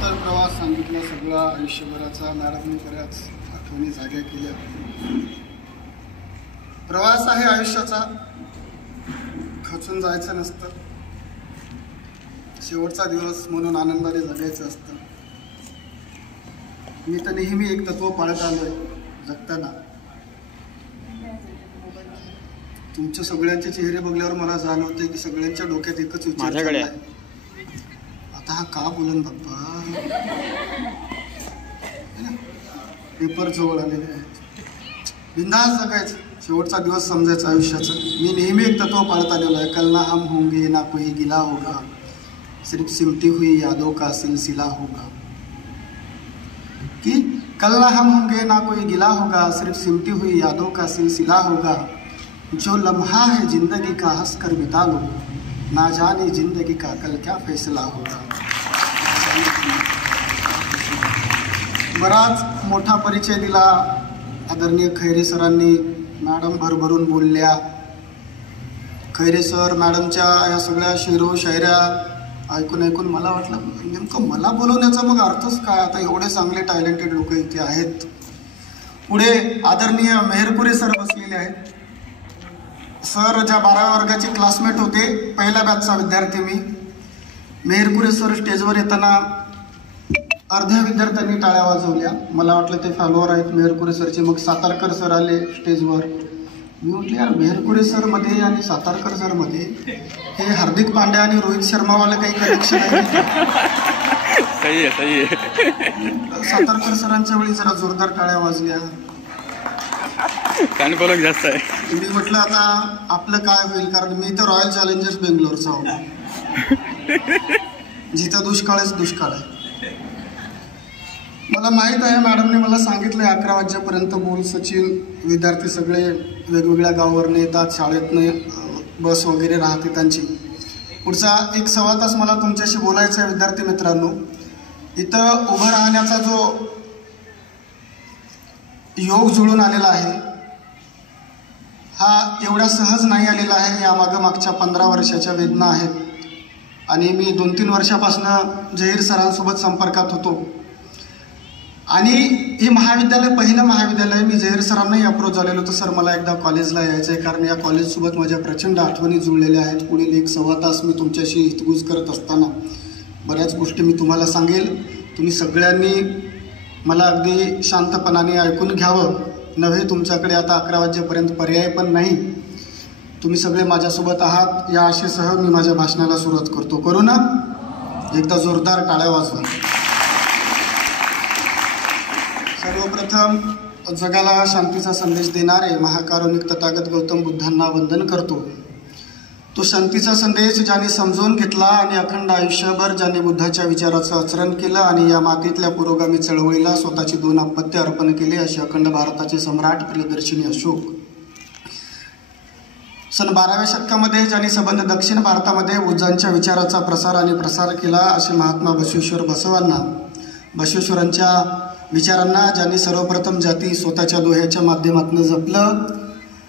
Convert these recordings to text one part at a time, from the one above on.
सविस्तर प्रवास सांगितला सगळा आयुष्यभराचा. मॅडमने बऱ्याच आठवणी जाग्या केल्या. प्रवास आहे आयुष्याचा, खचून जायचं नसतं. शेवटचा दिवस म्हणून आनंदाने जगायचं असतं. मी तर नेहमी एक तत्व पाळत आलोय जगताना. तुमच्या सगळ्यांचे चेहरे बघल्यावर मला जाणवते की सगळ्यांच्या डोक्यात एकच विचार आहे, आता हा का बोलन बाप्पा. पेपर जवळ आलेले आहेत. बिंदास जगायचं, शेवटचा दिवस समजायचं आयुष्याचं. मी नेहमी एक तत्व पाळत आलेलो आहे, कल ना हम होंगे ना कोई गिला होगा, सिर्फ सिमटी हुई यादों का सिलसिला होगा. कि कल ना हम होंगे ना कोई गिला होगा, सिर्फ सिमटी हुई यादों का सिलसिला होगा. जो लम्हा है जिंदगी का हंस कर बिता लो, ना जाने जिंदगी का कल क्या फैसला होगा. बराच मोठा परिचय दिला आदरणीय खैरे सरांनी. मॅडम भरभरून बोलल्या. खैरे सर मॅडमच्या या सगळ्या शेरो शायऱ्या ऐकून मला वाटलं नेमकं मला बोलवण्याचा मग अर्थच काय. आता एवढे चांगले टॅलेंटेड लोक इथे आहेत. पुढे आदरणीय मेहरपुरे सर बसलेले आहेत. सर ज्या 12व्या वर्गाचे क्लासमेट होते, पहिल्या बॅचचा विद्यार्थी मी. मेहरपुरे सर स्टेजवर येताना अर्ध्या विद्यार्थ्यांनी टाळ्या वाजवल्या. मला वाटलं ते फॉलोअर आहेत मेहरपुरे सरचे. मग सातारकर सर आले स्टेजवर. मी म्हटले यार मेहरपुरे सर मध्ये आणि सातारकर सर मध्ये हे हार्दिक पांड्या आणि रोहित शर्मावाला काही कनेक्शन आहे. सातारकर सरांच्या वेळी जरा जोरदार टाळ्या वाजल्या. जास्त आहे. मी म्हटलं आता आपलं काय होईल, कारण मी तर रॉयल चॅलेंजर्स बेंगलोरचा होतो, जिथं दुष्काळच दुष्काळ आहे. मला माहीत आहे मॅडमने मला सांगितलं 11 वाजेपर्यंत बोल. सचिन विद्यार्थी सगळे वेगवेगळ्या गावावरून येतात, शाळेतनं बस वगैरे राहते त्यांची. पुढचा 1-1.25 तास मला तुमच्याशी बोलायचं आहे विद्यार्थी मित्रांनो. इथं उभं राहण्याचा जो योग जुळून आलेला आहे हा एवढा सहज नाही आलेला आहे. यामागं मागच्या 15 वर्षाच्या वेदना आहेत. आणि मी 2-3 वर्षापासून जहीर सरांसोबत संपर्कात होतो. आणि हे महाविद्यालय पहिलं महाविद्यालय. मी जहीर सरांनाही अप्रोच झालेलो होतो, सर मला एकदा कॉलेजला यायचं आहे, कारण या कॉलेजसोबत माझ्या प्रचंड आठवणी जुळलेल्या आहेत. पुढील 1-1.25 तास मी तुमच्याशी हितगुज करत असताना बऱ्याच गोष्टी मी तुम्हाला सांगेल. तुम्ही सगळ्यांनी मला अगदी शांतपणाने ऐकून घ्यावं. नव्हे तुमच्याकडे आता 11 वाजेपर्यंत पर्याय पण नाही. तुम्ही सगळे माझ्यासोबत आहात या आशेसह मी माझ्या भाषणाला सुरुवात करतो. करू ना? एकदा जोरदार टाळ्या वाजवा. सर्वप्रथम जगाला शांतीचा संदेश देणारे महाकारुणिक तथागत गौतम बुद्धांना वंदन करतो. तो शांतीचा संदेश ज्याने समजून घेतला आणि अखंड आयुष्यभर ज्याने बुद्धाच्या विचाराचं आचरण केलं आणि या मातीतल्या पुरोगामी चळवळीला स्वतःची 2 अपत्य अर्पण केले, असे अखंड भारताचे सम्राट प्रियदर्शिनी अशोक. सन 12व्या शतकामध्ये ज्यांनी संबंध दक्षिण भारतामध्ये बुद्धांच्या विचाराचा प्रसार केला, असे महात्मा बसवेश्वर बसवांना. बसवेश्वरांच्या विचारांना ज्यांनी सर्वप्रथम जाती स्वतःच्या दोह्याच्या माध्यमातून जपलं.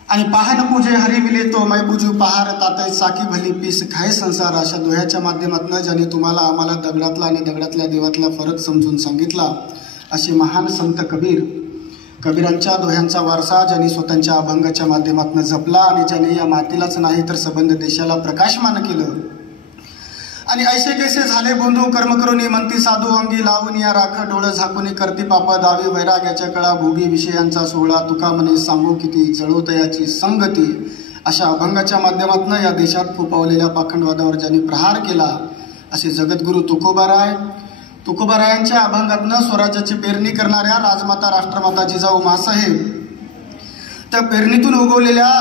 आणि पाहन पूजे हरी मिले तो मै पूजू पहार तातय साकी भली पीस खाय संसार, अशा दोह्याच्या माध्यमातून ज्यांनी तुम्हाला आम्हाला दगडातला आणि दगडातल्या देवातला फरक समजून सांगितला, असे महान संत कबीरांच्या दोह्यांचा वारसा ज्यांनी स्वतःच्या अभंगाच्या माध्यमातून जपला आणि ज्यांनी या मातीलाच नाही तर संबंध देशाला प्रकाशमान केलं. आणि ऐसे कैसे झाले बोंधू कर्म करून म्हणती साधू अंगी लावून या राख डोळं झाकून करती पापा दावी वैराग्याच्या कळा भोगी विषयांचा सोहळा तुका म्हणे सांगू किती जळोतयाची संगती, अशा अभंगाच्या माध्यमातून या देशात फोपावलेल्या पाखंडवादावर ज्यांनी प्रहार केला, असे जगद्गुरू तुकोबारायांच्या अभंगातनं स्वराज्याची पेरणी करणाऱ्या राजमाता राष्ट्रमाता जिजाऊ माँसाहेब त्या पेरणीतून उगवलेल्या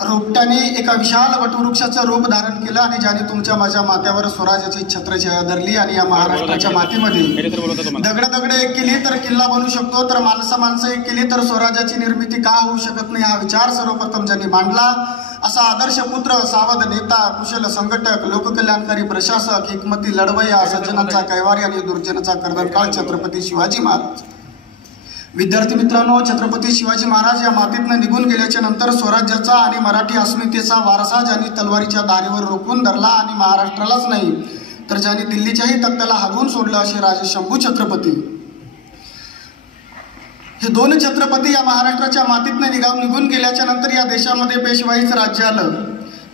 रोपट्याने एका विशाल वटवृक्षाचं रूप धारण केलं आणि ज्याने तुमच्या माझ्या माथ्यावर स्वराज्याची छत्रछाया धरली. आणि या महाराष्ट्राच्या मातीमध्ये दगडे एक केली तर किल्ला बनू शकतो, तर माणसं एक केली तर स्वराज्याची निर्मिती का होऊ शकत नाही, हा विचार सर्वप्रथम ज्यांनी मांडला, असा आदर्श पुत्र, सावध नेता, कुशल संघटक, लोककल्याणकारी प्रशासक, हिकमती लढवय्या, सज्जनाचा कैवारी आणि दुर्जनाचा कर्दनकाळ छत्रपती शिवाजी महाराज. विद्यार्थी मित्रांनो, छत्रपती शिवाजी महाराज या मातीतनं निघून गेल्याच्या नंतर स्वराज्याचा आणि मराठी अस्मितेचा वारसा ज्यांनी तलवारीच्या धारेवर रोखून धरला आणि महाराष्ट्रालाच नाही तर ज्यांनी दिल्लीच्याही तख्त्याला हलवून सोडलं असे राजे शंभू छत्रपती, हे दोन छत्रपती या महाराष्ट्राच्या मातीतनं निघून गेल्याच्या नंतर या देशामध्ये पेशवाईचं राज्य आलं.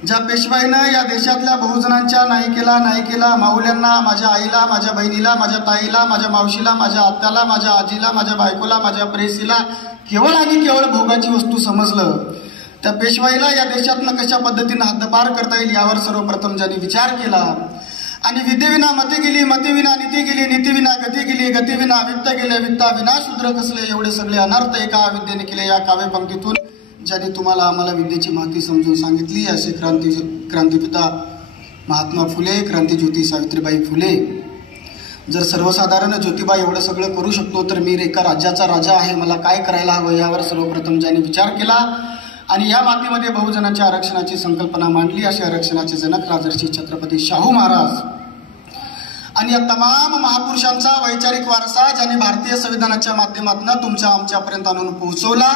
ज्या पेशवाईनं या देशातल्या बहुजनांच्या नायिकेला, माऊल्यांना, माझ्या आईला, माझ्या बहिणीला, माझ्या ताईला, माझ्या मावशीला, माझ्या आत्याला, माझ्या आजीला, माझ्या बायकोला, माझ्या प्रेयसीला केवळ आणि केवळ भोगाची वस्तू समजलं, त्या पेशवाईला या देशातनं कशा पद्धतीनं हद्दपार करता येईल यावर सर्वप्रथम ज्यांनी विचार केला आणि विद्येविना मते गेली, मतेविना नीती गेली, नीतीविना गती गेली, गतीविना वित्त गेले, वित्ताविना शूद्र कसले, एवढे सगळे अनर्थ एका विद्येने केले. या काव्यपंक्तीतून ज्यांनी तुम्हाला आम्हाला विद्येची महती समजून सांगितली असे क्रांतिपिता महात्मा फुले, क्रांतिज्योती सावित्रीबाई फुले. जर सर्वसाधारण ज्योतिबा एवढं सगळं करू शकतो तर मी एका राज्याचा राजा आहे, मला काय करायला हवं यावर सर्वप्रथम ज्यांनी विचार केला आणि या मातीमध्ये बहुजनाच्या आरक्षणाची संकल्पना मांडली असे आरक्षणाचे जनक राजर्षी छत्रपती शाहू महाराज. आणि या तमाम महापुरुषांचा वैचारिक वारसा ज्यांनी भारतीय संविधानाच्या माध्यमातून तुमच्या आमच्यापर्यंत आणून पोहोचवला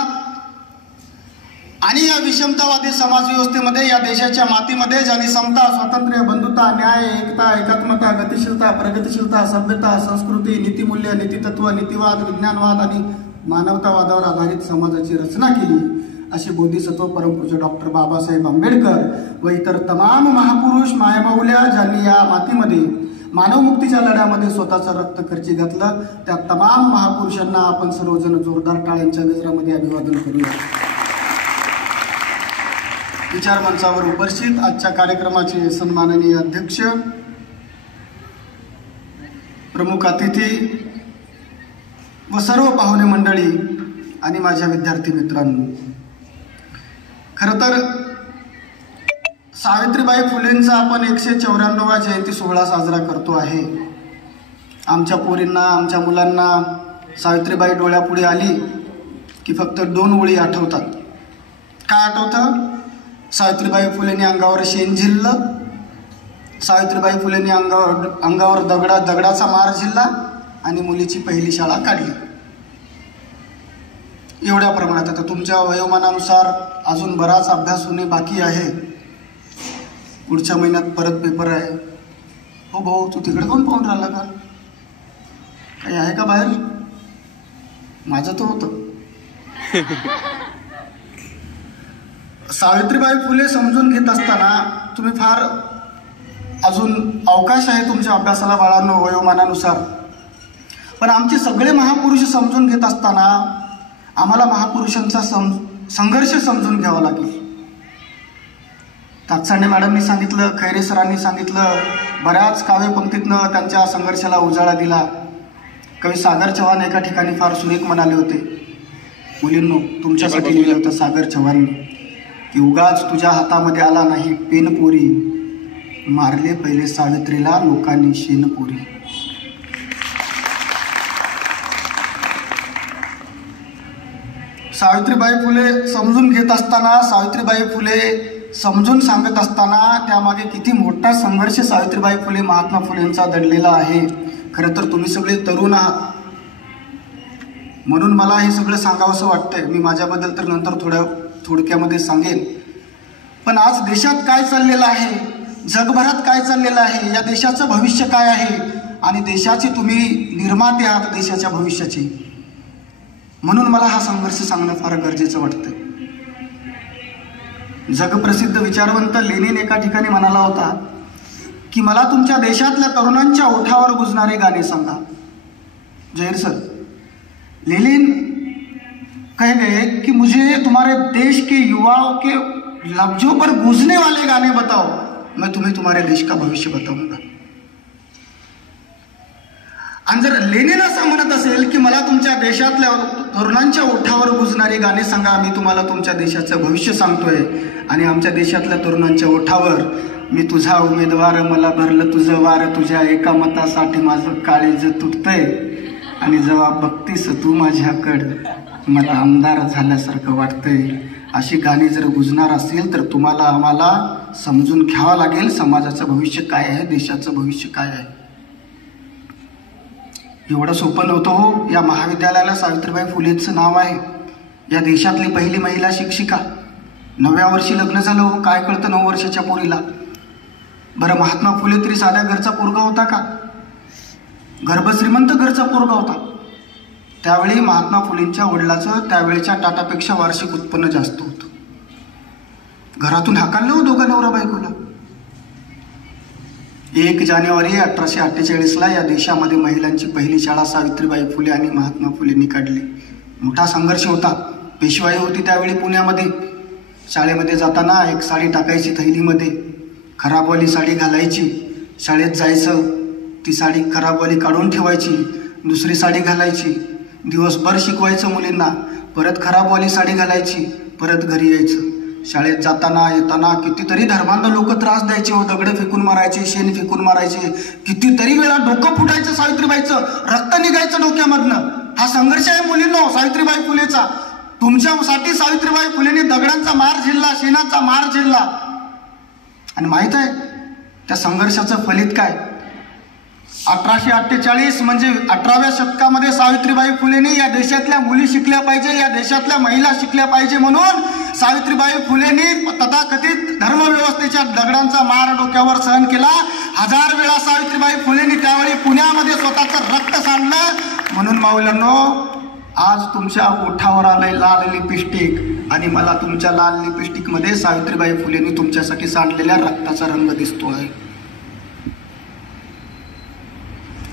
आणि या विषमतावादी समाज व्यवस्थेमध्ये या देशाच्या मातीमध्ये ज्यांनी समता, स्वातंत्र्य, बंधुता, न्याय, एकता, एकात्मता, गतिशीलता, प्रगतिशीलता, सभ्यता, संस्कृती, नीतिमूल्य, नीतितत्व, नीतिवाद, विज्ञानवाद आणि मानवतावादावर आधारित समाजाची रचना केली असे बोधिसत्व परमपूज्य डॉक्टर बाबासाहेब आंबेडकर व इतर तमाम महापुरुष मायबाऊल्या ज्यांनी या मातीमध्ये मानवमुक्तीच्या लढ्यामध्ये स्वतःचं रक्त खर्ची घातलं, त्या तमाम महापुरुषांना आपण सर्वजण जोरदार टाळ्यांच्या गजरामध्ये अभिवादन करूया. विचार मंचावर उपस्थित आजच्या कार्यक्रमाचे सन्माननीय अध्यक्ष, प्रमुख अतिथी व सर्व पाहुणे मंडळी आणि माझ्या विद्यार्थी मित्रांनो, खरं तर सावित्रीबाई फुलेंचा आपण 194वा जयंती सोहळा साजरा करतो आहे. आमच्या पोरींना, आमच्या मुलांना सावित्रीबाई डोळ्यापुढे आली की फक्त 2 ओळी आठवतात. काय आठवतं? सावित्रीबाई फुलेंनी अंगावर शेण झिललं, सावित्रीबाई फुलेंनी अंगावर दगडाचा मार झिलला आणि मुलीची पहिली शाळा काढली. एवढ्या प्रमाणात. आता तुमच्या वयोमानानुसार अजून बराच अभ्यास होणे बाकी आहे. पुढच्या महिन्यात परत पेपर आहे. हो भाऊ, तू तिकडे कोण पाहून राहिला का? काही आहे का बाहेर? माझं तर होतं. सावित्रीबाई फुले समजून घेत असताना तुम्ही फार अजून अवकाश आहे तुमच्या अभ्यासाला बाळांनो वयोमानानुसार, पण आमचे सगळे महापुरुष समजून घेत असताना आम्हाला महापुरुषांचा संघर्ष समजून घ्यावा लागेल. ताकसांडे मॅडमनी सांगितलं, खैरे सरांनी सांगितलं, बऱ्याच काव्यपंक्तीतनं त्यांच्या संघर्षाला उजाळा दिला. कवी सागर चव्हाण एका ठिकाणी फार सुरेख म्हणाले होते, मुलींनो तुमच्यासाठी लिहिलं होतं सागर चव्हाणनी की उगाच तुझ्या हातामध्ये आला नाही पेन पोरी, मारले पहिले सावित्रीला लोकांनी शेण पोरी. सावित्रीबाई फुले समजून घेत असताना, सावित्रीबाई फुले समजून सांगत असताना त्यामागे किती मोठा संघर्ष सावित्रीबाई फुले महात्मा फुलेंचा दडलेला आहे. खरं तर तुम्ही सगळे तरुण आहात म्हणून मला हे सगळं सांगावंसं वाटतंय. मी माझ्याबद्दल तर नंतर थोडक्यामध्ये सांगेन. पण आज देशात काय चाललेलं आहे, जगभरात काय चाललेलं आहे, या देशाचं भविष्य काय आहे आणि देशाचे तुम्ही निर्माते आहात देशाच्या भविष्याचे, म्हणून मला हा संघर्ष सांगणं फार गरजेचं वाटतंय. जगप्रसिद्ध विचारवंत लेनिन एका ठिकाणी म्हणाला होता की मला तुमच्या देशातल्या तरुणांच्या ओठावर गुजणारे गाणे सांगा. जहीर सर, लेनिन कह गए कि मुझे तुम्हारे देश के युवाओं के लफ्जों पर गूंजने वाले गाने बताओ, मैं तुम्हें तुम्हारे देश का भविष्य बताऊंगा. आणि जर लेनिन असं म्हणत असेल की मला तुमच्या देशातल्या तरुणांच्या ओठावर गुंजणारी गाणे सांगा, मी तुम्हाला तुमच्या देशाचं भविष्य सांगतोय, आणि आमच्या देशातल्या तरुणांच्या ओठावर मी तुझा उमेदवार, मला भरलं तुझं वार, तुझ्या एका मतासाठी माझं काळीज तुटतंय, आणि जेव्हा बघतीस तू माझ्याकडं मला आमदार झाल्यासारखं वाटतंय, अशी गाणी जर गुंजणार असेल तर तुम्हाला आम्हाला समजून घ्यावं लागेल समाजाचं भविष्य काय आहे, देशाचं भविष्य काय आहे. एवढं सोपं नव्हतं हो. या महाविद्यालयाला सावित्रीबाई फुलेंचं नाव आहे. या देशातली पहिली महिला शिक्षिका. 9व्या वर्षी लग्न झालं हो. काय कळतं 9 वर्षाच्या पोरीला? बरं, महात्मा फुले तरी साध्या घरचा पोरगा होता का? गर्भश्रीमंत घरचा पोरगा होता. त्यावेळी महात्मा फुलेंच्या वडिलाचं त्यावेळेच्या टाटापेक्षा वार्षिक उत्पन्न जास्त होतं. घरातून हाकाललं हो दोघा नवरा बायकोला. 1 जानेवारी 1848ला या देशामध्ये महिलांची पहिली शाळा सावित्रीबाई फुले आणि महात्मा फुलेंनी काढली. मोठा संघर्ष होता. पेशवाई होती त्यावेळी पुण्यामध्ये. शाळेमध्ये जाताना एक साडी टाकायची थैलीमध्ये, खराबवाली साडी घालायची. शाळेत जायचं, ती साडी खराबवाली काढून ठेवायची, दुसरी साडी घालायची. दिवसभर शिकवायचं मुलींना, परत खराबवाली साडी घालायची, परत घरी यायचं. शाळेत जाताना येताना कितीतरी धर्मांध लोक त्रास द्यायचे हो. दगड फेकून मारायचे, शेण फेकून मारायचे. कितीतरी वेळा डोकं फुटायचं सावित्रीबाईचं, रक्त निघायचं डोक्यामधनं. हा संघर्ष आहे मुलींनो सावित्रीबाई फुलेचा. तुमच्यासाठी सावित्रीबाई फुलेंनी दगडांचा मार झेलला, शेणाचा मार झेलला. आणि माहित आहे त्या संघर्षाचं फलित काय? 1848 म्हणजे 18व्या शतकामध्ये सावित्रीबाई फुलेंनी या देशातल्या मुली शिकल्या पाहिजे, या देशातल्या महिला शिकल्या पाहिजे म्हणून सावित्रीबाई फुलेंनी तथाकथित धर्मव्यवस्थेच्या दगडांचा मार डोक्यावर सहन केला. 1000 वेळा सावित्रीबाई फुलेंनी त्यावेळी पुण्यामध्ये स्वतःचं रक्त सांडलं. म्हणून माऊल्यांनो, आज तुमच्या ओठावर आलंय लाल लिपस्टिक आणि मला तुमच्या लाल लिपस्टिकमध्ये सावित्रीबाई फुलेंनी तुमच्यासाठी सांडलेल्या रक्ताचा रंग दिसतोय.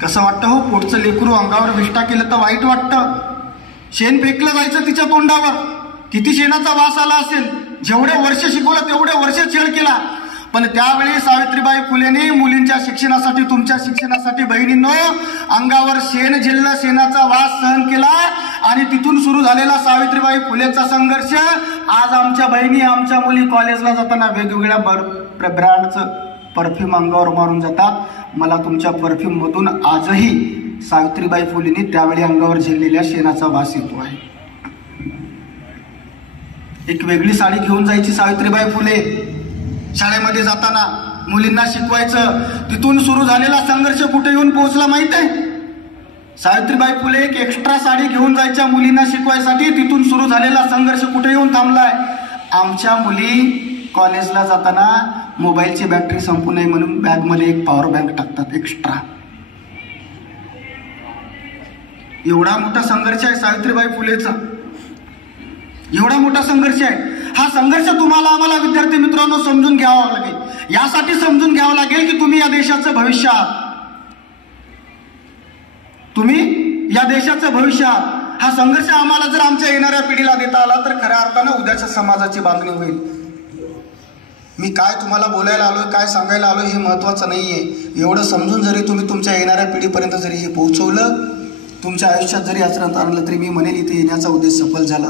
कसं वाटतं हो? पोटचं लेकरू अंगावर विष्ठा केलं तर वाईट वाटतं. शेण फेकलं जायचं तिच्या तोंडावर, किती शेणाचा वास आला असेल. जेवढे वर्ष शिकवलं तेवढे वर्ष छेड केला. पण त्यावेळी सावित्रीबाई फुलेंनी मुलींच्या शिक्षणासाठी, तुमच्या शिक्षणासाठी बहिणींनो अंगावर शेण झेललं, शेणाचा वास सहन केला. आणि तिथून सुरू झालेला सावित्रीबाई फुलेचा संघर्ष आज आमच्या बहिणी, आमच्या मुली कॉलेजला जाताना वेगवेगळ्या ब्रँडचं परफ्यूम अंगावर मारून जातात. मला तुमच्या परफ्यूममधून आजही सावित्रीबाई फुलेंनी त्यावेळी अंगावर झेललेल्या शेणाचा वास येतो आहे. एक वेगळी साडी घेऊन जायची सावित्रीबाई फुले. शाळेमध्ये जाताना मुलींना शिकवायचं. तिथून सुरू झालेला संघर्ष कुठे येऊन पोहोचला माहित आहे? सावित्रीबाई फुले एक एक्स्ट्रा साडी घेऊन जायच्या मुलींना शिकवायसाठी. तिथून सुरू झालेला संघर्ष कुठे येऊन थांबलाय? आमच्या मुली कॉलेजला जाताना मोबाईलची बॅटरी संपू नये म्हणून बॅगमध्ये एक पॉवर बँक टाकतात एक्स्ट्रा. एवढा मोठा संघर्ष आहे सावित्रीबाई फुलेचा, एवढा मोठा संघर्ष आहे. हा संघर्ष तुम्हाला आम्हाला विद्यार्थी मित्रांनो समजून घ्यावा लागेल. यासाठी समजून घ्यावं लागेल की तुम्ही या देशाचं भविष्य आहात. तुम्ही या देशाचं भविष्य आहात. हा संघर्ष आम्हाला जर आमच्या येणाऱ्या पिढीला देता आला तर खऱ्या अर्थानं उद्याच्या समाजाची बांधणी होईल. मी काय तुम्हाला बोलायला आलोय, काय सांगायला आलोय हे महत्त्वाचं नाहीये. एवढं समजून जरी तुम्ही तुमच्या येणाऱ्या पिढीपर्यंत जरी हे पोहोचवलं, तुमच्या आयुष्यात जरी आचरणात आणलं, तरी मी म्हणेल इथे येण्याचा उद्देश सफल झाला.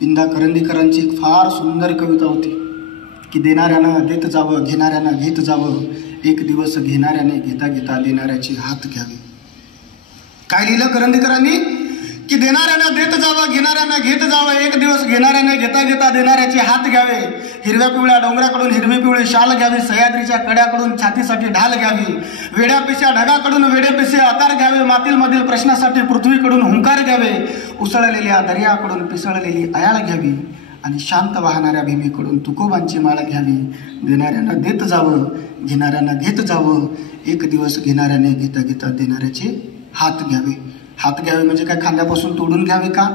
इंदा करंदीकरांची एक फार सुंदर कविता होती की देणाऱ्यानं देत जावं, घेणाऱ्यानं घेत जावं, एक दिवस घेणाऱ्याने घेता घेता देणाऱ्याची हात घ्यावी. काय लिहिलं करंदीकरांनी? की देणाऱ्यानं देत जावं, घेणाऱ्यानं घेत जावं, एक दिवस घेणाऱ्याने घेता घेता देणाऱ्याचे हात घ्यावे. हिरव्या पिवळ्या डोंगराकडून हिरवी पिवळी शाल घ्यावी, सह्याद्रीच्या कड्याकडून छातीसाठी ढाल घ्यावी, वेड्यापेशा ढगाकडून वेडेपेशे आकार घ्यावे, मातीलमधील प्रश्नासाठी पृथ्वीकडून हुंकार घ्यावे, उसळलेल्या दर्याकडून पिसळलेली अयाळ घ्यावी आणि शांत वाहणाऱ्या भीमेकडून तुकोबांची माळ घ्यावी. देणाऱ्यानं देत जावं, घेणाऱ्यानं घेत जावं, एक दिवस घेणाऱ्याने घेता घेता देणाऱ्याचे हात घ्यावे. हात घ्यावे म्हणजे काय खांद्यापासून तोडून घ्यावे का?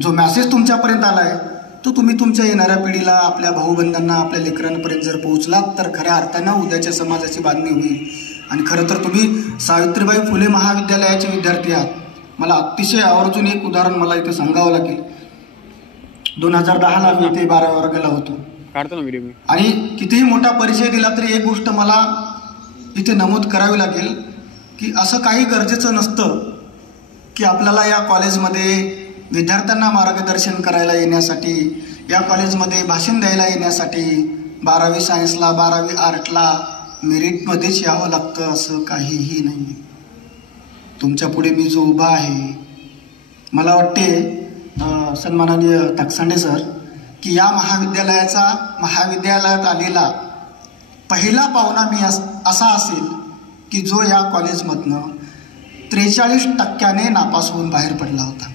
जो मॅसेज तुमच्यापर्यंत आलाय तो तुम्ही तुमच्या येणाऱ्या पिढीला, आपल्या भाऊबंधांना, आपल्या लेकरांपर्यंत जर पोहोचलात तर खऱ्या अर्थानं उद्याच्या समाजाची बांधणी होईल. आणि खरं तर तुम्ही सावित्रीबाई फुले महाविद्यालयाचे विद्यार्थी आहात. मला अतिशय आवर्जून एक उदाहरण मला इथे सांगावं लागेल. 2010ला मी इथे 12व्या वर्गाला होतो आणि कितीही मोठा परिचय दिला तरी एक गोष्ट मला इथे नमूद करावी लागेल की असं काही गरजेचं नसतं की आपल्याला या कॉलेजमध्ये विद्यार्थ्यांना मार्गदर्शन करायला येण्यासाठी, या कॉलेजमध्ये भाषण द्यायला येण्यासाठी 12वी सायन्सला, 12वी आर्टला मेरिटमध्येच यावं लागतं असं काहीही नाही. तुमच्या पुढे मी जो उभा आहे, मला वाटते सन्माननीय तकसांडे सर की या महाविद्यालयात आलेला पहिला पाहुणा मी असा असेल की जो या कॉलेजमधनं 43% नापास होऊन बाहेर पडला होता.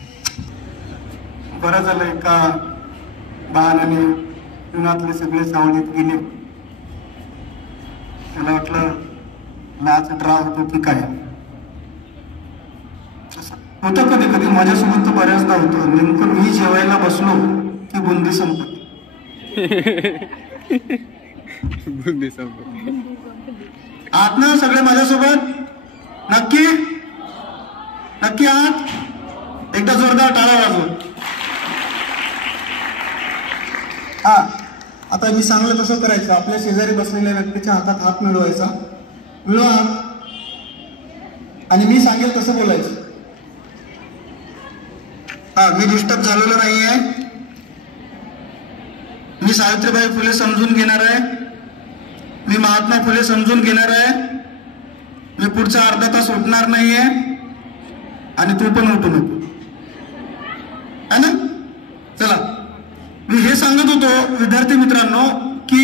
बरं झालं एका बहाण्याने उन्हातले सगळे सावलीत गेले. मला वाटलं मॅच ड्रा होतो की काय. होतं कधी कधी माझ्यासोबत तर बऱ्याचदा होतं. नेमकं मी जेवायला बसलो की बुंदी संपत. बुंदी संपत. आहात ना सगळे माझ्यासोबत? नक्की नक्की आहात? एकदा जोरदार टाळ्या वाजवा. हा, आता मी सांगलं तसं करायचं. आपल्या शेजारी बसलेल्या व्यक्तीच्या हातात हात मिळवायचा. मिळवा हात. आणि मी सांगेल तसं बोलायचं. हा, मी डिस्टर्ब झालेलो नाहीये. मी सावित्रीबाई फुले समजून घेणार आहे. मी महात्मा फुले समजून घेणार आहे. मी पुढचा अर्धा तास उठणार नाहीये आणि तू पण उठू नको, है ना? चला, मी हे सांगत होतो विद्यार्थी मित्रांनो की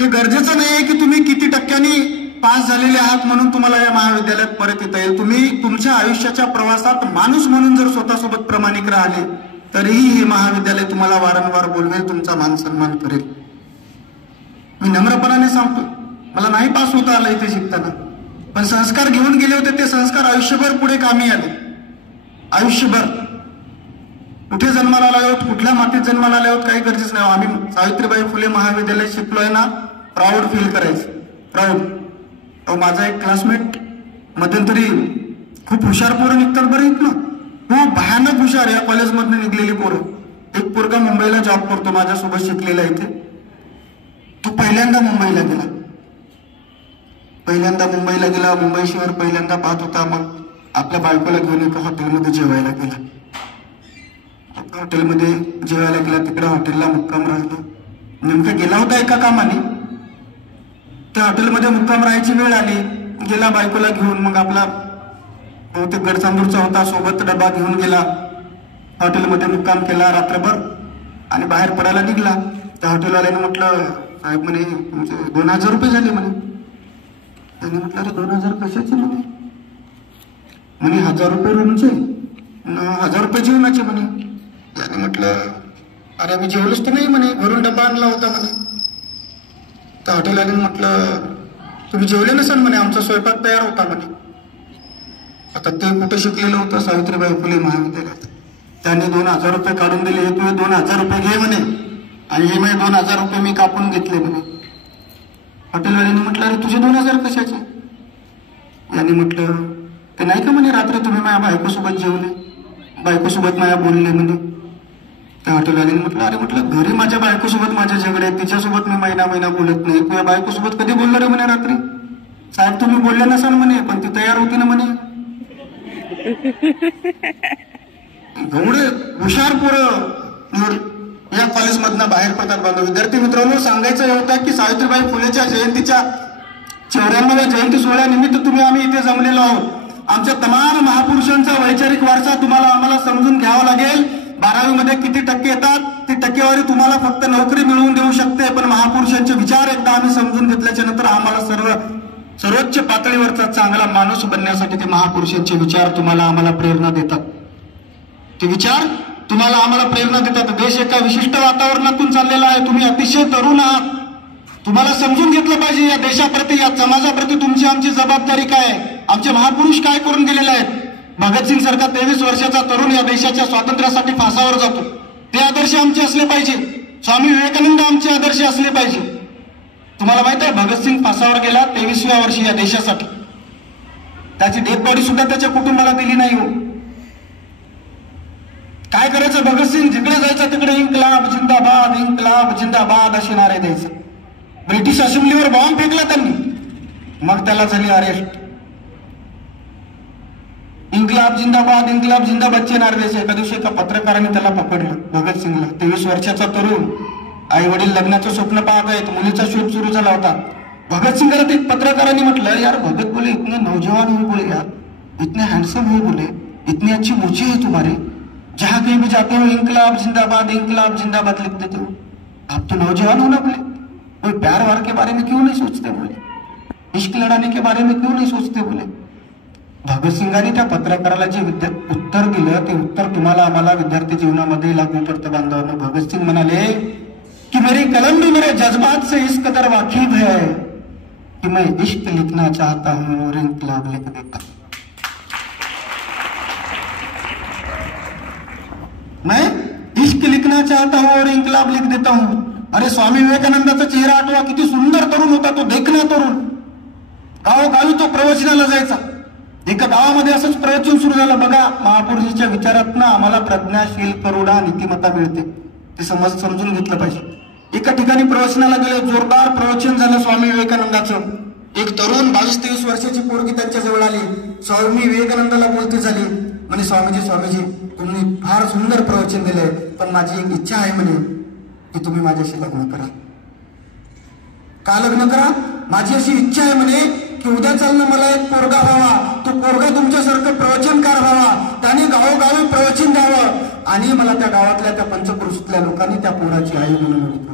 हे गरजेचं नाहीये की तुम्ही किती टक्क्यांनी पास झालेले आहात म्हणून तुम्हाला या महाविद्यालयात परत येता येईल. तुम्ही तुमच्या आयुष्याच्या प्रवासात माणूस म्हणून जर स्वतःसोबत प्रामाणिक राहिले तरीही हे महाविद्यालय तुम्हाला वारंवार बोलवेल, तुमचा मान सन्मान करेल. मी नम्रपणाने सांगतो, मला नाही पास होता आलं इथे शिकताना, पण संस्कार घेऊन गेले होते. ते संस्कार आयुष्यभर पुढे कामी आले. आयुष्यभर कुठे जन्माला आले आहोत, कुठल्या मातीत जन्माला आले आहोत काही गरजेचं नाही. आम्ही सावित्रीबाई फुले महाविद्यालयात शिकलोय ना, प्राऊड फील करायचं. प्राऊड. माझा एक क्लासमेट मध्यंतरी खूप हुशार पोरं निघतात बरं इथनं, खूप भयानक हुशार या कॉलेजमधनं निघलेली पोरं. एक पोरगा मुंबईला जॉब करतो माझ्यासोबत शिकलेला इथे. तो पहिल्यांदा मुंबईला गेला. मुंबई शहर पहिल्यांदा पाहत होता. मग आपल्या बायकोला घेऊन एका हॉटेलमध्ये जेवायला गेला. हॉटेलमध्ये जेवायला गेला, तिकडे हॉटेलला मुक्काम राहिला. नेमकं गेला होता एका कामाने, त्या हॉटेलमध्ये मुक्काम राहायची वेळ आली. गेला बायकोला घेऊन. मग आपला बहुतेक गडचांदूरचा होता, सोबत डबा घेऊन गेला. हॉटेलमध्ये मुक्काम केला रात्रभर आणि बाहेर पडायला निघला. त्या हॉटेलवाल्याने म्हटलं, साहेब म्हणे तुमचे 2000 रुपये झाले म्हणे. त्याने म्हटलं, अरे 2000 कशाचे म्हणे? म्हणे 1000 रुपये रूमचे, 1000 रुपये जेवणाचे म्हणे. त्याने म्हटलं, अरे आम्ही जेवलोच तर नाही म्हणे, घरून डबा आणला होता म्हणे. त्या हॉटेलवाल्याने म्हटलं, तुम्ही जेवले नसाल म्हणे, आमचा स्वयंपाक तयार होता म्हणे. आता ते कुठे शिकलेलं होतं? सावित्रीबाई फुले महाविद्यालयात. त्यांनी 2000 रुपये काढून दिले. हे तुम्ही 2000 रुपये घे म्हणे आणि हे माझे 2000 रुपये मी कापून घेतले म्हणे. हॉटेलवाल्याने म्हटलं, अरे तुझे 2000 कशाचे? यांनी म्हटलं, ते नाही का म्हणे रात्री तुम्ही माझ्या बायकोसोबत जेवले, बायकोसोबत माझ्या बोलले म्हणे. त्या हॉटेलवाल्याने म्हटलं, अरे म्हटलं घरी माझ्या बायकोसोबत माझ्या झगडे, तिच्यासोबत मी महिना बोलत नाही. तुझ्या बायकोसोबत कधी बोललो रे म्हणे रात्री? साहेब तुम्ही बोलले नसाल म्हणे, पण ती तयार होती ना म्हणे. एवढे हुशार पोरं या कॉलेजमधनं बाहेर पडतात. बांधव विद्यार्थी मित्रांनो, सांगायचं होतं की सावित्रीबाई फुलेच्या जयंतीच्या 94व्या जयंती सोहळ्यानिमित्त आम्ही इथे जमलेलो आहोत. आमच्या तमाम महापुरुषांचा वैचारिक वारसा तुम्हाला आम्हाला समजून घ्यावा लागेल. 12वी मध्ये किती टक्के येतात ती टक्केवारी तुम्हाला फक्त नोकरी मिळवून देऊ शकते, पण महापुरुषांचे विचार एकदा आम्ही समजून घेतल्याच्या नंतर आम्हाला सर्वोच्च पातळीवरचा चांगला माणूस बनण्यासाठी ते महापुरुषांचे विचार तुम्हाला आम्हाला प्रेरणा देतात. ते विचार तुम्हाला आम्हाला प्रेरणा देतात. देश एका विशिष्ट वातावरणातून चाललेला आहे. तुम्ही अतिशय तरुण आहात. तुम्हाला समजून घेतलं पाहिजे या देशाप्रती, या समाजाप्रती तुमची आमची जबाबदारी काय आहे. आमचे महापुरुष काय करून गेलेले आहेत. भगतसिंग सारखा 23 वर्षाचा तरुण या देशाच्या स्वातंत्र्यासाठी फासावर जातो. ते आदर्श आमचे असले पाहिजे. स्वामी विवेकानंद आमचे आदर्श असले पाहिजे. तुम्हाला माहित आहे भगतसिंग फासावर गेला 23व्या वर्षी या देशासाठी. त्याची डेड बॉडी सुद्धा त्याच्या कुटुंबाला दिली नाही. हो, काय करायचं भगतसिंग? जिकडे जायचं तिकडे इन्कलाब जिंदाबाद, इन्कलाब जिंदाबाद असे नारे द्यायचे. ब्रिटिश असेंब्लीवर बॉम्ब फेकला त्यांनी, मग त्याला झाली अरेस्ट. इन्कलाब जिंदाबादचे नारे द्यायचे. एका दिवशी एका पत्रकाराने त्याला पकडलं, भगतसिंगला. 23 वर्षाचा तरुण, आई वडील लग्नाचं स्वप्न पाहत आहेत, मुलीचा शोध सुरू झाला होता. भगतसिंगला ते पत्रकारांनी म्हटलं, यार भगत बोले इतने नौजवान हो बोले, यार इतने हैंडसम हो बोले, इतनी अच्छी मूछें है तुम्हारे, जहां कहीं भी जाते हो इन्कलाब जिंदाबाद लिख देते हो. आप तो नौजवान हो ना बोले, कोई प्यार वार के बारे में क्यों नहीं सोचते बोले, इश्क लड़ाने के बारे में क्यों नहीं सोचते बोले. भगतसिंगांनी त्या पत्रकाराला जे उत्तर दिलं ते उत्तर तुम्हाला आम्हाला विद्यार्थी जीवनामध्ये लागू पडतं बांधवांनो. भगतसिंग म्हणाले की मेरी कलम भी मेरे जज्बात से इस कदर वाकिफ है कि मैं इश्क लिखना चाहता हूँ और इनकलाब लिख देता हूँ। मैं इश्क लिखना चाहता हूँ और इनकलाब लिख देता हूँ। अरे स्वामी विवेकानंदाचा चेहरा आठवा, किती सुंदर तरुण होता तो, देखना तरुण. गावोगावी तो प्रवचनाला जायचा. एका गावामध्ये असंच प्रवचन सुरू झालं. बघा, महापुरुषाच्या विचारातनं आम्हाला प्रज्ञाशील, करुणा, नीतिमत्ता मिळते. ते समजून घेतलं पाहिजे. एका ठिकाणी प्रवचनाला गेले, जोरदार प्रवचन झालं स्वामी विवेकानंदाचं. एक तरुण 22-23 वर्षाची पोरगी त्यांच्या जवळ आली. स्वामी विवेकानंदाला बोलते झाली, म्हणे स्वामीजी तुम्ही फार सुंदर प्रवचन दिलंय, पण माझी एक इच्छा आहे म्हणे की तुम्ही माझ्याशी लग्न करा. का लग्न करा? माझी अशी इच्छा आहे म्हणे की उद्या चालणं मला एक पोरगा व्हावा, तो पोरगा तुमच्यासारखं प्रवचनकार व्हावा, त्याने गावोगावी प्रवचन द्यावं आणि मला त्या गावातल्या त्या पंचक्रोशीतल्या लोकांनी त्या पोराची आई म्हणून ओळखलं.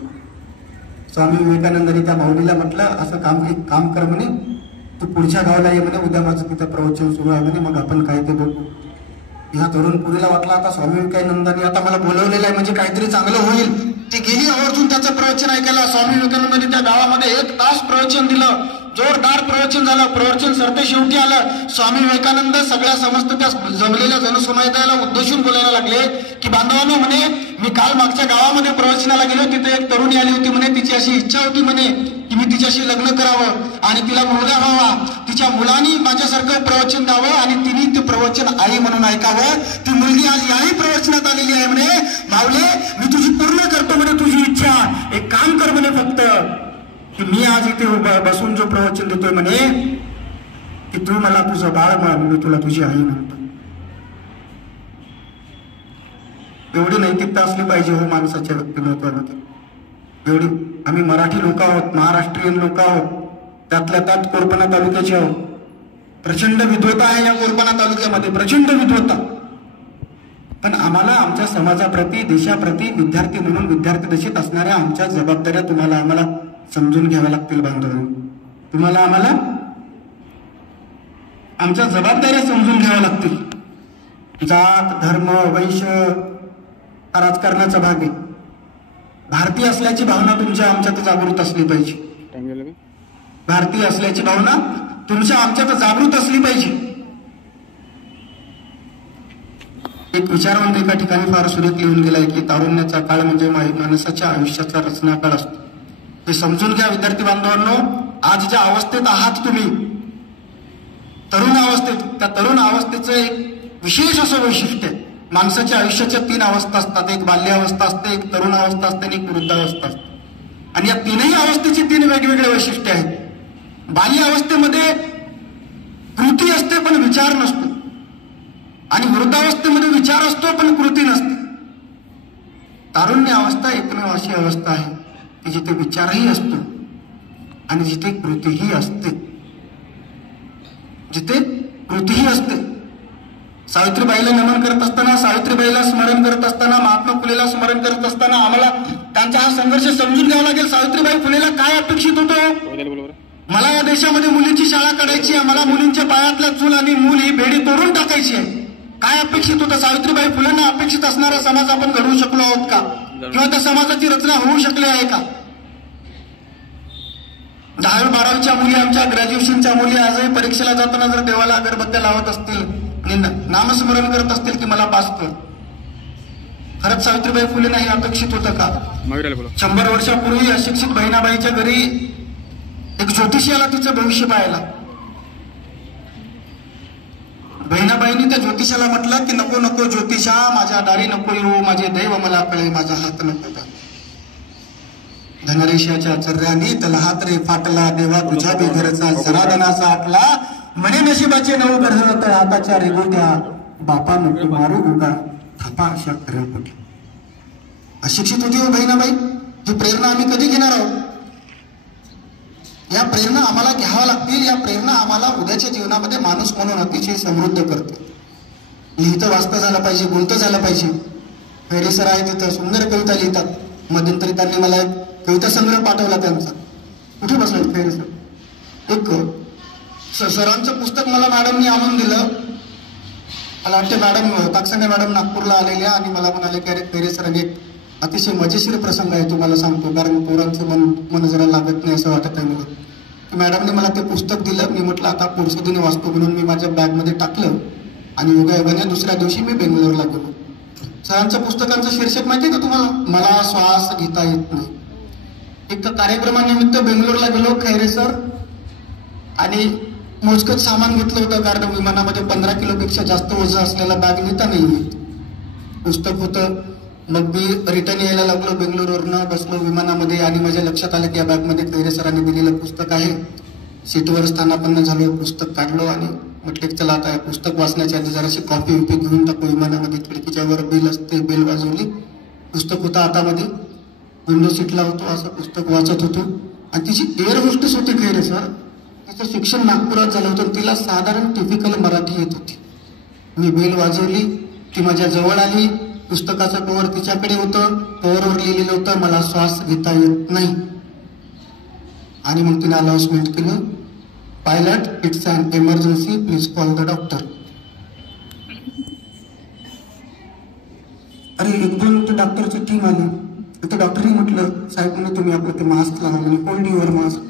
स्वामी विवेकानंदांनी त्या माऊलीला म्हटलं, असं एक काम कर म्हणे, तू पुढच्या गावाला ये म्हणे, उद्या माझं तिथं प्रवचन सुरू आहे म्हणे, मग आपण काय ते बघू. ह्या तरुण पुरीला वाटलं आता स्वामी विवेकानंदांनी आता मला बोलवलेलं आहे म्हणजे काहीतरी चांगलं होईल. ती गेली आवर्जून त्याचं प्रवचन ऐकायला. स्वामी विवेकानंदांनी त्या गावामध्ये 1 तास प्रवचन दिलं. जोरदार प्रवचन झालं. प्रवचन सरते शेवटी आलं. स्वामी विवेकानंद सगळ्या समस्त त्या जमलेल्या जनसमुदायाला उद्देशून बोलायला लागले की बांधवांनो म्हणे, मी काल मागच्या गावामध्ये प्रवचनाला गेलो, तिथे एक तरुणी आली होती म्हणे, तिची अशी इच्छा होती म्हणे की मी तिच्याशी लग्न करावं आणि तिला मुलगा व्हावा, तिच्या मुलांनी माझ्यासारखं प्रवचन द्यावं आणि तिने ते प्रवचन आई म्हणून ऐकावं. ती मुलगी आज याही प्रवचनात आलेली आहे म्हणे. माऊले, मी तुझी पूर्ण करतो म्हणे तुझी इच्छा. एक काम कर म्हणे फक्त, की मी आज इथे बसून जो प्रवचन देतोय म्हणे की तू मला तुझं बाळ मान, मी तुला तुझी आई म्हणतो. एवढी नैतिकता असली पाहिजे हो माणसाच्या व्यक्तिमत्वामध्ये. एवढी. आम्ही मराठी लोक आहोत, महाराष्ट्रीयन लोक आहोत, त्यातल्या त्यात कोरपणा तालुक्याचे आहोत. प्रचंड विद्वता आहे या कोरपणा तालुक्यामध्ये, प्रचंड विद्वता. पण आम्हाला आमच्या समाजाप्रती, देशाप्रती विद्यार्थी म्हणून विद्यार्थी दशेत असणाऱ्या आमच्या जबाबदाऱ्या तुम्हाला आम्हाला समजून घ्याव्या लागतील बांधवांनो. तुम्हाला आम्हाला आमच्या जबाबदाऱ्या समजून घ्याव्या लागतील. जात, धर्म, वैश्य हा राजकारणाचा भाग आहे. भारतीय असल्याची भावना तुमच्या आमच्यात जागृत असली पाहिजे. भारतीय असल्याची भावना तुमच्या आमच्यात जागृत असली पाहिजे. एक विचारवंत एका ठिकाणी फार सुरेख लिहून गेलाय की तारुण्याचा काळ म्हणजे माणसाच्या आयुष्याचा रचना काळ असतो. हे समजून घ्या विद्यार्थी बांधवांनो. आज ज्या अवस्थेत आहात तुम्ही, तरुण अवस्थेत, त्या तरुण अवस्थेचं एक विशेष असं वैशिष्ट्य आहे. माणसाच्या आयुष्याच्या 3 अवस्था असतात. एक बाल्यावस्था असते, एक तरुण अवस्था असते आणि एक वृद्धावस्था असते. आणि या 3ही अवस्थेची 3 वेगवेगळे वैशिष्ट्य आहेत. बाल्य अवस्थेमध्ये कृती असते पण विचार नसतो, आणि वृद्धावस्थेमध्ये विचार असतो पण कृती नसते. तारुण्य अवस्था एकमेव अशी अवस्था आहे की जिथे विचारही असतो आणि जिथे कृतीही असते. जिथे कृतीही असते. सावित्रीबाईला नमन करत असताना, सावित्रीबाईला स्मरण करत असताना, महात्मा फुलेला स्मरण करत असताना आम्हाला त्यांचा हा संघर्ष समजून घ्यावा लागेल. सावित्रीबाई फुलेला काय अपेक्षित होतं? मला या देशामध्ये मुलींची शाळा काढायची आहे, मला मुलींच्या पायातल्या चूल आणि मूल ही भेडी तोडून टाकायची आहे. काय अपेक्षित होतं? सावित्रीबाई फुलेंना अपेक्षित असणारा समाज आपण घडवू शकलो आहोत का? किंवा त्या समाजाची रचना होऊ शकली आहे का? 10वी-12वीच्या मुली, आमच्या ग्रॅज्युएशनच्या मुली आजही परीक्षेला जाताना जर देवाला अगरबत्त्या लावत असतील आणि नामस्मरण करत असतील की मला पास कर. खरंच सावित्रीबाई फुलेंना हे अपेक्षित होतं का? 100 वर्षापूर्वी अशिक्षित बहिणाबाईच्या घरी एक ज्योतिषी आला तिचं भविष्य पाहायला. बहिणाबाईंनी त्या ज्योतिषाला म्हटलं की नको नको ज्योतिषा, माझ्या दारी नको येऊ, माझे दैव मला कळे, माझा हात नको का. धनरेशाच्या चर्यानी तलहात रे फाटला, देवा तुझ्या बेघरचा जराधनाचा आटला, म्हणे नशिबाचे 9 गर्भ तर हाताच्या रेगोट्या, बापा नको मारू उगा, थापा अशा खऱ्या पटल्या. अशिक्षित होती हो बहिणाबाई. ही प्रेरणा आम्ही कधी घेणार आहोत? या प्रेरणा आम्हाला घ्याव्या लागतील. या प्रेरणा आम्हाला उद्याच्या जीवनामध्ये माणूस म्हणून अतिशय समृद्ध करते. लिहितं वाचतं झालं पाहिजे, बोलतं झालं पाहिजे. खैरे सर आहे तिथं, सुंदर कविता लिहितात. मध्यंतरी त्यांनी मला एक कविता संग्रह पाठवला त्यांचा. कुठे बसलात खैरे सर? एक सरांचं पुस्तक मला मॅडमनी आणून दिलं. मला वाटते मॅडम ताकसाने मॅडम नागपूरला आलेल्या आणि मला म्हणाले की अरे खैरे सर एक अतिशय मजेशीर प्रसंग आहे, तुम्हाला सांगतो, कारण पोरांचं मन जरा लागत नाही असं वाटत आहे मला. मॅडमने मला ते पुस्तक दिलं. मी म्हटलं आता पुढच्या दिनी वाचतो म्हणून मी माझ्या बॅगमध्ये टाकलं आणि योगायोगाने दुसऱ्या दिवशी मी बेंगलोरला गेलो. सरांचं पुस्तकांचं शीर्षक माहिती आहे का तुम्हाला? मला श्वास घेता येत नाही. एक कार्यक्रमानिमित्त बेंगलोरला गेलो खैरे सर, आणि मोजकच सामान घेतलं होतं कारण विमानामध्ये 15 किलोपेक्षा जास्त वजन असलेला बॅग नेता नाही. पुस्तक होतं. मग मी रिटर्न यायला लागलो बेंगलोरवरनं, बसलो विमानामध्ये आणि माझ्या लक्षात आलं की या बॅगमध्ये खैरे सरांनी दिलेलं पुस्तक आहे. सीटवर स्थानापन्न झालो, पुस्तक काढलो आणि म्हटलं चला आता पुस्तक वाचण्याच्या आधी जराशी कॉफी विपी घेऊन टाकू. विमानामध्ये खिडकीच्या वर बेल असते, बेल वाजवली. पुस्तक होतं हातामध्ये, विंडो सीटला होतो, असं पुस्तक वाचत होतो. आणि तिची एअर होस्टेस होती खैरे सर. तिचं शिक्षण नागपुरात झालं होतं. तिला साधारण टिपिकल मराठी येत होती. मी बेल वाजवली, ती माझ्या जवळ आली. पुस्तकाचं कव्हर तिच्याकडे होतं. कव्हरवर लिहिलेलं होतं मला श्वास घेता येत नाही. आणि मग तिने अनाउन्समेंट केलं, pilot it's an emergency, please call the doctor. अरे 1-2 डॉक्टरची टीम आली. तर डॉक्टरनी म्हटलं साहेब म्हणे तुम्ही आपलं ते मास्क लावा म्हणे, होल्ड युअर मास्क.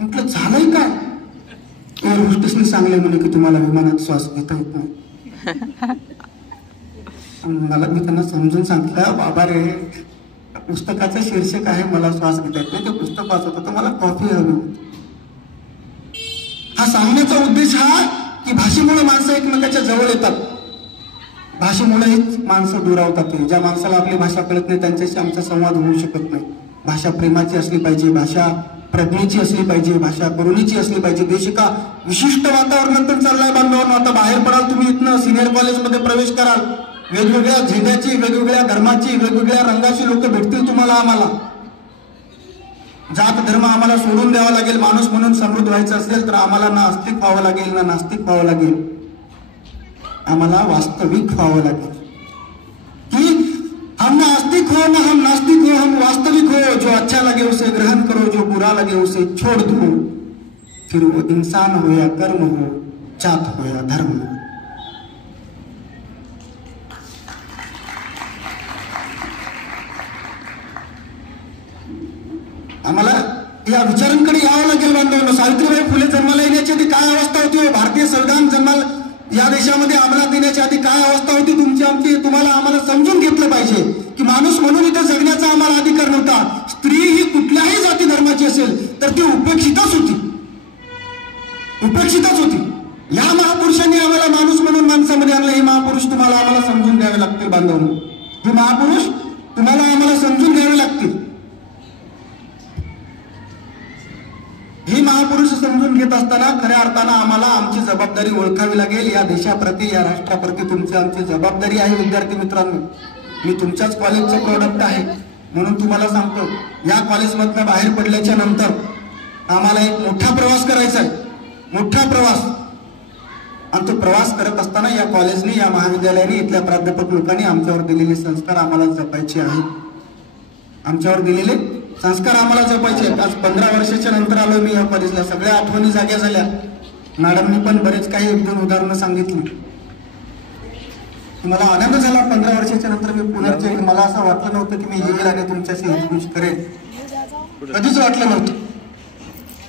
म्हटलं झालंय काय? एअर होस्टेसने सांगले म्हणे की तुम्हाला विमानात श्वास घेता येत नाही. मला मी त्यांना समजून सांगितलं, बाबा रे पुस्तकाचं शीर्षक आहे मला श्वास घेता येत नाही, ते पुस्तक वाचत होतं, मला कॉफी हवी. हा सांगण्याचा उद्देश हा की भाषेमुळे माणसं एकमेकाच्या जवळ येतात. भाषेमुळेच माणसं दुरावतात. ज्या माणसाला आपली भाषा कळत नाही त्यांच्याशी आमचा संवाद होऊ शकत नाही. भाषा प्रेमाची असली पाहिजे, भाषा प्रज्ञेची असली पाहिजे, भाषा करुणीची असली पाहिजे. देश एका विशिष्ट वातावरणातून चाललाय बांधवांनो. आता बाहेर पडाल तुम्ही, इथनं सिनियर कॉलेजमध्ये प्रवेश कराल, वेगवेगळ्या झेंड्याची, वेगवेगळ्या धर्माची, वेगवेगळ्या रंगाची लोक भेटतील तुम्हाला. आम्हाला जात धर्म आम्हाला सोडून द्यावा लागेल. माणूस म्हणून समृद्ध व्हायचं असेल तर आम्हाला ना आस्तिक व्हावं लागेल ना नास्तिक व्हावं लागेल, आम्हाला वास्तविक व्हावं लागेल. कि हम ना आस्तिक हो ना हम नास्तिक हो, हम वास्तविक हो. जो अच्छा लगे उसे ग्रहण करो, जो बुरा लगे उसे छोड़ दो. फिर वो इंसान हो या कर्म हो, जात हो या धर्म हो. आम्हाला या विचारांकडे यावं लागेल बांधवांनो. सावित्रीबाई फुले जन्माला येण्याची आधी काय अवस्था होती? भारतीय संविधान जन्माला या देशामध्ये अंमलात येण्याच्या आधी काय अवस्था होती तुमची आमची? तुम्हाला आम्हाला समजून घेतलं पाहिजे की माणूस म्हणून इथे जगण्याचा आम्हाला अधिकार नव्हता. स्त्री ही कुठल्याही जाती धर्माची असेल तर ती उपेक्षितच होती, उपेक्षितच होती. या महापुरुषांनी आम्हाला माणूस म्हणून माणसामध्ये आणलं. हे महापुरुष तुम्हाला आम्हाला समजून घ्यावे लागतील बांधवांनो. हे महापुरुष तुम्हाला आम्हाला समजून घ्यावे लागतील. ही महापुरुष समजून घेत असताना खऱ्या अर्थानं आम्हाला आमची जबाबदारी ओळखावी लागेल. या देशाप्रती, या राष्ट्राप्रती तुमची आमची जबाबदारी आहे. विद्यार्थी मित्रांनो, मी तुमच्याच कॉलेजचं प्रोडक्ट आहे म्हणून तुम्हाला सांगतो, या कॉलेजमधनं बाहेर पडल्याच्या नंतर आम्हाला एक मोठा प्रवास करायचा आहे, मोठा प्रवास. आणि तो प्रवास करत असताना या कॉलेजने, या महाविद्यालयाने, इथल्या प्राध्यापक लोकांनी आमच्यावर दिलेले संस्कार आम्हाला जपायचे आहेत. आमच्यावर दिलेले संस्कार आम्हाला जपायचे आहेत. आज 15 वर्षाच्या नंतर आलो मी या कॉलेजला. सगळ्या आठवणी जाग्या झाल्या. मॅडमनी पण बरेच काही 1-2 उदाहरणं सांगितली. मला आनंद झाला 15 वर्षाच्या नंतर मी पुनर्चे. मला असं वाटलं नव्हतं की मी येईल आणि तुमच्याशी हितगुज करेन, कधीच वाटलं नव्हतं.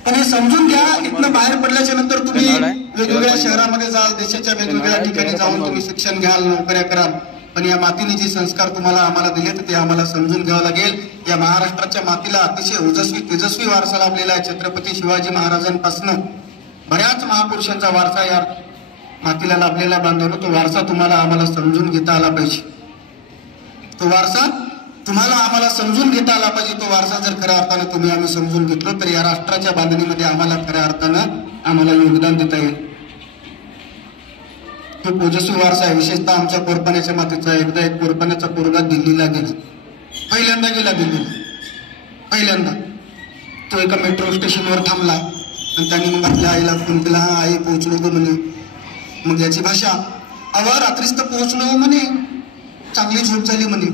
पण हे समजून घ्या, इथनं बाहेर पडल्याच्या नंतर तुम्ही वेगवेगळ्या शहरामध्ये जाल, देशाच्या वेगवेगळ्या ठिकाणी जाऊन तुम्ही शिक्षण घ्याल, नोकऱ्या कराल. पण या मातीने जे संस्कार तुम्हाला आम्हाला दिले ते आम्हाला समजून घ्यावं लागेल. या महाराष्ट्राच्या मातीला अतिशय ओजस्वी तेजस्वी वारसा लाभलेला आहे. छत्रपती शिवाजी महाराजांपासून बऱ्याच महापुरुषांचा वारसा या मातीला लाभलेला बांधवला. तो वारसा तुम्हाला आम्हाला समजून घेता आला पाहिजे. तो वारसा तुम्हाला आम्हाला समजून घेता आला पाहिजे. तो वारसा जर खऱ्या अर्थानं तुम्ही आम्ही समजून घेतलो तर या राष्ट्राच्या बांधणीमध्ये आम्हाला खऱ्या अर्थानं आम्हाला योगदान देता येईल. तो ओजस्वी वारसा आहे. विशेषतः आमच्या कोरपण्याच्या मातीचा. एकदा एक कोरपण्याचा पोरगा दिल्लीला गेला, पहिल्यांदा गेला दिल्लीला, पहिल्यांदा. तो एका मेट्रो स्टेशनवर थांबला आणि त्यांनी मग आपल्या आईला फोन केला. हा आई पोहोचलो ग म्हणे. मग याची भाषा, अवा रात्रीच तर पोहोचलो म्हणे, चांगली झोप झाली म्हणे.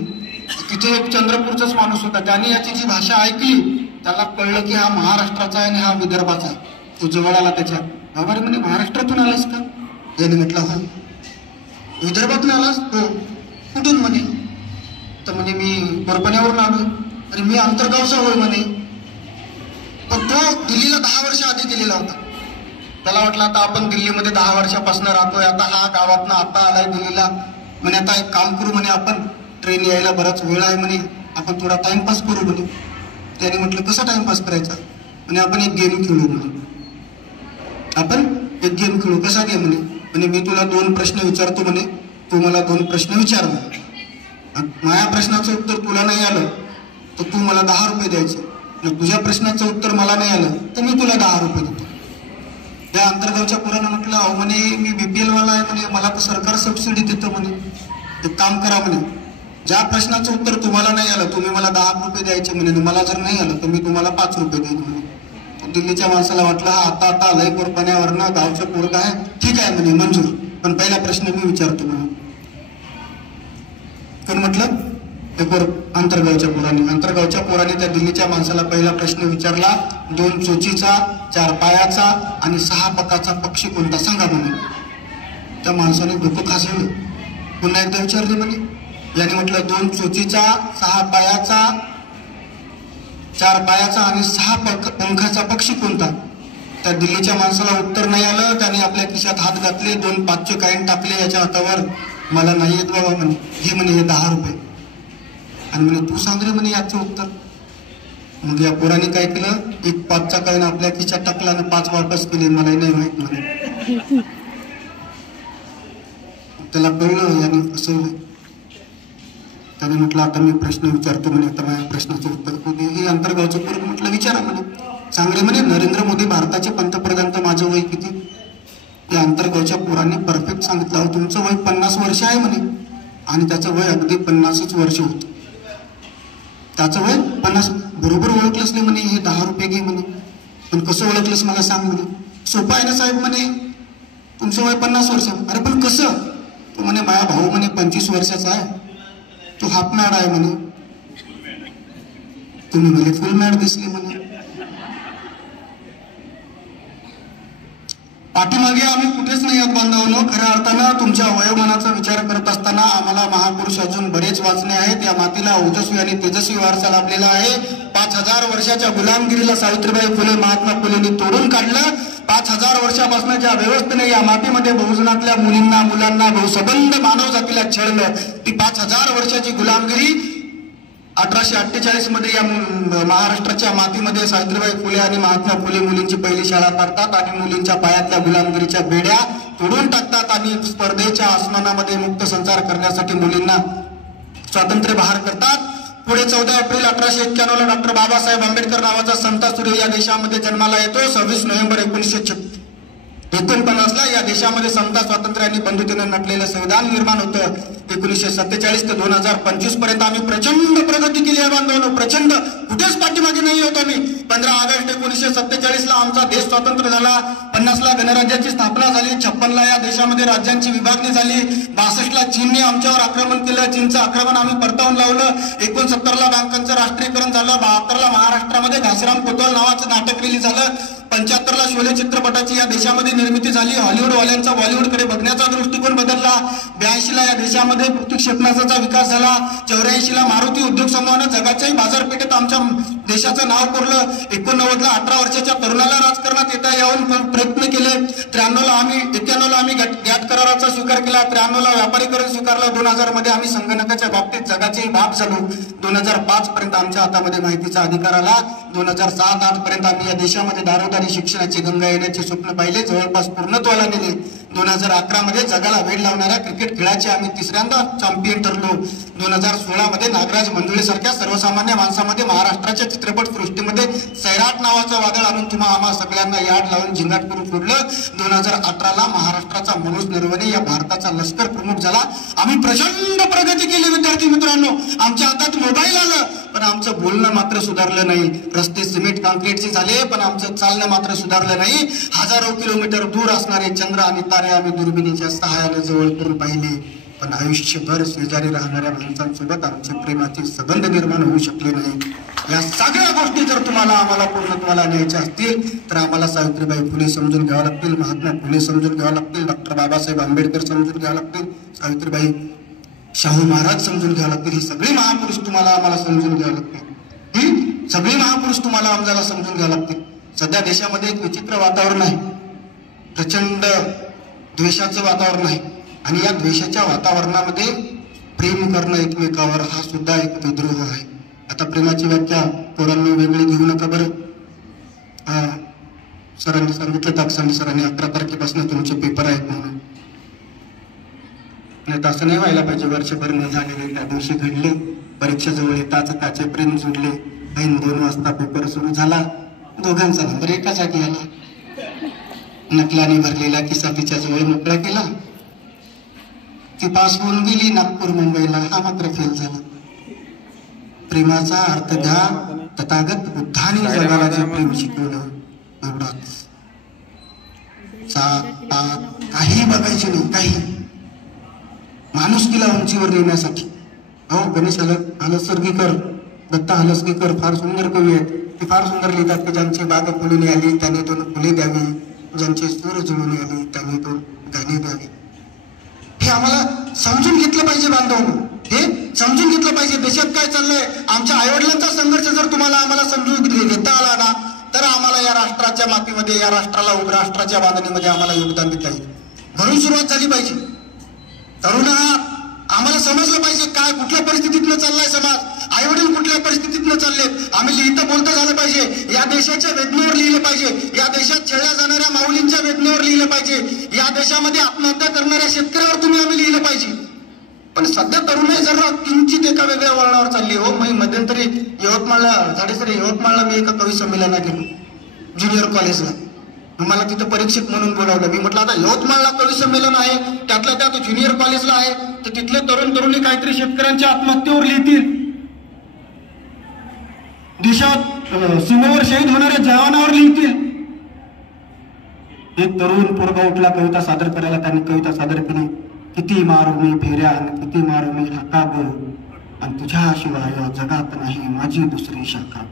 तिथे एक चंद्रपूरचाच माणूस होता, त्याने याची जी भाषा ऐकली त्याला कळलं की हा महाराष्ट्राचा आहे आणि हा विदर्भाचा आहे. तो जवळ आला त्याच्या. बाबा म्हणे महाराष्ट्रातून आलास का? याने म्हटलं हो. विदर्भातून आलास? हो. कुठून म्हणे? तर म्हणे मी कोरपण्यावरून आलो. अरे मी अंतरगावचा होय म्हणे. पण तो दिल्लीला 10 वर्ष आधी गेलेला होता. त्याला वाटलं आता आपण दिल्लीमध्ये 10 वर्षापासून राहतोय, आता हा गावातनं आता आलाय दिल्लीला, म्हणे आता एक काम करू म्हणे, आपण ट्रेन यायला बराच वेळ आहे म्हणे, आपण थोडा टाइमपास करू म्हणे. त्याने म्हटलं कसा टाइमपास करायचा? म्हणे आपण एक गेम खेळू म्हणे. आपण एक गेम खेळू. कसा गेम म्हणे? म्हणे मी तुला 2 प्रश्न विचारतो म्हणे, तू मला 2 प्रश्न विचार म्हणे. माझ्या प्रश्नाचं उत्तर तुला नाही आलं तर तू मला 10 रुपये द्यायचे, तुझ्या प्रश्नाचं उत्तर मला नाही आलं तर मी तुला 10 रुपये देतो. त्या अंतर्गावच्या पोरानं म्हटलं अहो म्हणे मी BPL वाला आहे म्हणे, मला तर सरकार सबसिडी देतं म्हणे, एक काम करा म्हणे, ज्या प्रश्नाचं उत्तर तुम्हाला नाही आलं तुम्ही मला 10 रुपये द्यायचे म्हणे, मला जर नाही आलं तर मी तुम्हाला 5 रुपये देईन म्हणे. दिल्लीच्या माणसाला वाटलं हा आता लय कोरपण्यावरनं गावचं पोरग आहे, ठीक आहे म्हणे मंजूर, पण पहिला प्रश्न मी विचारतो म्हणे. कोण म्हटलं? ते अंतर्गावच्या पोराने त्या दिल्लीच्या माणसाला पहिला प्रश्न विचारला, 2 चोचीचा, 4 पायाचा आणि 6 पकाचा पक्षी कोणता सांगा म्हणे. त्या माणसाने डोकं खासवलं, पुन्हा एकदा विचारले म्हणे. याने म्हटलं 2 चोचीचा, 6 पायाचा, 4 पायाचा आणि 6 पंखाचा पक्षी कोणता? त्या दिल्लीच्या माणसाला उत्तर नाही आलं. त्याने आपल्या खिशात हात घातले, 2 5चे कॉईन टाकले याच्या हातावर. मला नाही येत बाबा म्हणे, हे म्हणे हे 10 रुपये, आणि म्हणे तू सांग रे म्हणे याचं उत्तर. मग या पोराने काय केलं, एक 5चा कॉईन आपल्या खिशात टाकला आणि 5 वापस केले, मला नाही माहित म्हणे. त्याला कळलं याने फसवलं. त्याने म्हटलं आता मी प्रश्न विचारतो म्हणे, आता माझ्या प्रश्नाचं उत्तर हे अंतर्गावचं पोरग म्हटलं विचारा म्हणे. सांगले म्हणे नरेंद्र मोदी भारताचे पंतप्रधान तर माझं वय किती? या अंतर्गावच्या पोराने परफेक्ट सांगितलं, अहो तुमचं वय 50 वर्ष आहे म्हणे, आणि त्याचं वय अगदी 50च वर्ष होतं. त्याचं वय 50. बरोबर ओळखलंच नाही म्हणे, हे 10 रुपये घे म्हणे. पण कसं ओळखलंस मला सांग म्हणे. सोपं आहे ना साहेब म्हणे, तुमचं वय 50 वर्ष. अरे पण कसं? तो म्हणे माझा भाऊ म्हणे 25 वर्षाचा आहे, तो हाफ मॅड आहे म्हणे, तुम्ही मला फुल मॅड दिसली म्हणे. पाठीमागे आम्ही कुठेच नाही आहोत बांधवांनो. खऱ्या अर्थानं तुमच्या वयोमानाचा विचार करत असताना आम्हाला महापुरुष अजून बरेच वाचणे आहेत. या मातीला ओजस्वी आणि तेजस्वी वारसा लाभलेला आहे. 5000 वर्षाच्या गुलामगिरीला सावित्रीबाई फुले महात्मा फुलेंनी तोडून काढलं. 5000 वर्षापासून ज्या व्यवस्थेने या मातीमध्ये बहुजनातल्या मुलींना मुलांना बहुसंबंध मानव जातीला छळलं, ती 5000 वर्षाची गुलामगिरी 1848 मध्ये या महाराष्ट्राच्या मातीमध्ये सावित्रीबाई फुले आणि महात्मा फुले मुलींची पहिली शाळा काढतात आणि मुलींच्या पायातल्या गुलामगिरीच्या बेड्या तोडून टाकतात आणि स्पर्धेच्या आसमानामध्ये मुक्त संचार करण्यासाठी मुलींना स्वातंत्र्य बहाल करतात. पुढे 14 एप्रिल 1891 ला डॉक्टर बाबासाहेब आंबेडकर नावाचा संत सूर्य या देशामध्ये जन्माला येतो. 26 नोव्हेंबर 1949 ला या देशामध्ये समता स्वातंत्र्य आणि बंधुतेने नटलेलं संविधान निर्माण होतं. 1947 ते 2025 पर्यंत आम्ही प्रचंड प्रगती केली आहे बांधवांनो, प्रचंड. कुठेच पाठीमागे नाही होतो आम्ही. 15 ऑगस्ट 1947 ला आमचा देश स्वतंत्र झाला. 50 ला गणराज्याची स्थापना झाली. 56 ला या देशामध्ये राज्यांची विभागणी झाली. 62 ला चीनने आमच्यावर आक्रमण केलं. चीनचं आक्रमण आम्ही परतावून लावलं. 69 ला बँकांचं राष्ट्रीयकरण झालं. 72 ला महाराष्ट्रामध्ये घासीराम कोतवाल नावाचं नाटक रिलीज झालं. 75 ला शोले चित्रपटाची या देशामध्ये निर्मिती झाली. हॉलिवूडवाल्यांचा बॉलिवूडकडे बघण्याचा दृष्टिकोन बदलला. 82 ला या देशामध्ये पृथ्वी क्षेपणास्त्राचा विकास झाला. 84 ला मारुती उद्योग समूहानं जगाच्याही बाजारपेठेत आमच्या देशाचं नाव कोरलं. 89 ला 18 वर्षाच्या तरुणाला राजकारणात येता यावं प्रयत्न केले. 91 ला आम्ही गॅट कराराचा स्वीकार केला. 93 ला व्यापारीकरण स्वीकारलं. 2000 मध्ये आम्ही संगणकाच्या बाबतीत जगाचेही बाप झालो. 2005 पर्यंत आमच्या हातामध्ये माहितीचा अधिकार आला. 2007-8 पर्यंत आम्ही या देशामध्ये दारोदारी शिक्षणाची गंगा येण्याचे स्वप्न पाहिले, जवळपास पूर्णत्वाला नेले. 2011 मध्ये जगाला वेळ लावणाऱ्या क्रिकेट खेळाचे आम्ही 3ऱ्यांदा चॅम्पियन ठरलो. 2016 मध्ये नागराज मंजुळे सारख्या सर्वसामान्य माणसामध्ये महाराष्ट्राच्या चित्रपट सृष्टीमध्ये सैराट नावाचं वादळ आणून तुम्हा आम्हा सगळ्यांना याड लावून झिंगाट करून सोडलं. 2018 ला महाराष्ट्राचा मनोज नरवणे या भारताचा लष्कर प्रमुख झाला. आम्ही प्रचंड प्रगती केली विद्यार्थी मित्रांनो. आमच्या हातात मोबाईल आलं पण आमचं बोलणं मात्र सुधारलं नाही. रस्ते सिमेंट काँक्रीटचे झाले पण आमचं चालणं मात्र सुधारलं नाही. हजारो किलोमीटर दूर असणारे चंद्र आणि तारे आम्ही दुर्बिणीच्या सहाय्याने जवळ करून पाहिले, पण आयुष्यभर शेजारी राहणाऱ्या माणसांसोबत आमचे प्रेमाचे संबंध निर्माण होऊ शकले नाही. या सगळ्या गोष्टी जर तुम्हाला आम्हाला पूर्णत्वाला न्यायच्या असतील तर आम्हाला सावित्रीबाई फुले समजून घ्यावं लागतील, महात्मा फुले समजून घ्यावं लागतील, डॉक्टर बाबासाहेब आंबेडकर समजून घ्यावं लागतील, सावित्रीबाई शाहू महाराज समजून घ्यावं लागतील. ही सगळी महापुरुष तुम्हाला आम्हाला समजून घ्यावं लागतील. सगळे महापुरुष तुम्हाला आमच्याला समजून घ्यावं लागतील. सध्या देशामध्ये एक विचित्र वातावरण आहे, प्रचंड द्वेषाचं वातावरण आहे. आणि या द्वेषाच्या वातावरणामध्ये प्रेम करणं एकमेकावर हा सुद्धा एक विद्रोह आहे. आता प्रेमाची व्याख्या पोरांनी वेगळी घेऊ नका बरं. सरांनी सांगितलं, ताकसांनी सरांनी 11 तारखेपासून तुमचे पेपर आहेत म्हणून. नाही तर असं नाही व्हायला पाहिजे. वर्षभर न झालेले त्या दिवशी घडले, परीक्षा जवळ येताच त्याचे प्रेम जुडले. ऐन 2 वाजता पेपर सुरू झाला, दोघांचा नंबर एका जागी आला. नकलाने भरलेला किस्सा तिच्या जवळ मोकळा केला. ती पास होऊन गेली नागपूर मुंबईला, हा मात्र फेल झाला. प्रेमाचा अर्थ घ्या, तथागत बुद्धाने जगाला जे प्रेम शिकवलं एवढाच. काही बघायचे नाही, काही माणुसकीला उंचीवर नेण्यासाठी. अहो गणेश हलसर्गीकर, दत्ता हलसगीकर फार सुंदर कवी आहेत. ते फार सुंदर लिहितात की ज्यांची बाग फुलून आली त्याने 2 फुले द्यावी, ज्यांचे सूर जुळून आली त्याने 2 गाणे द्यावी. हे आम्हाला समजून घेतलं पाहिजे बांधवांनो, हे समजून घेतलं पाहिजे. देशात काय चाललंय, आमच्या आईवडिलांचा संघर्ष जर तुम्हाला आम्हाला समजून घेता आला ना, तर आम्हाला या राष्ट्राच्या मातीमध्ये, या राष्ट्राला राष्ट्राच्या बांधणीमध्ये आम्हाला योगदान देता येईल. म्हणून सुरुवात झाली पाहिजे. तरुण आम्हाला समजलं पाहिजे काय कुठल्या परिस्थितीतनं चाललाय समाज, आईवडील कुठल्या परिस्थितीतनं चाललेत. आम्ही लिहितं बोलता झालं पाहिजे. या देशाच्या वेदनेवर लिहिलं पाहिजे, या देशात छळल्या जाणाऱ्या माऊलींच्या वेदनेवर लिहिलं पाहिजे, या देशामध्ये आत्महत्या करणाऱ्या शेतकऱ्यावर तुम्ही आम्ही लिहिलं पाहिजे. पण सध्या तरुणाई जरा किंचित एका वेगळ्या वळणावर चालली हो. मी मध्यंतरी यवतमाळला यवतमाळला मी एका कवी संमेलनात गेलो, ज्युनियर कॉलेजला. मला तिथं परीक्षक म्हणून बोलावलं. मी म्हटलं आता यवतमाळला कवी संमेलन आहे, त्यातल्या त्यात ज्युनियर कॉलेजला आहे, तर तिथले तरुण तरुणी काहीतरी शेतकऱ्यांच्या आत्महत्येवर लिहितील, देशात सीमेवर शहीद होणाऱ्या जवानावर लिहितील. एक तरुण पोरगा उठला कविता सादर करायला. त्यांनी कविता सादर केली, किती मारू मी फेऱ्या आणि किती मारू मी हाका ग, आणि तुझ्याशिवाय या जगात नाही माझी दुसरी शाखा.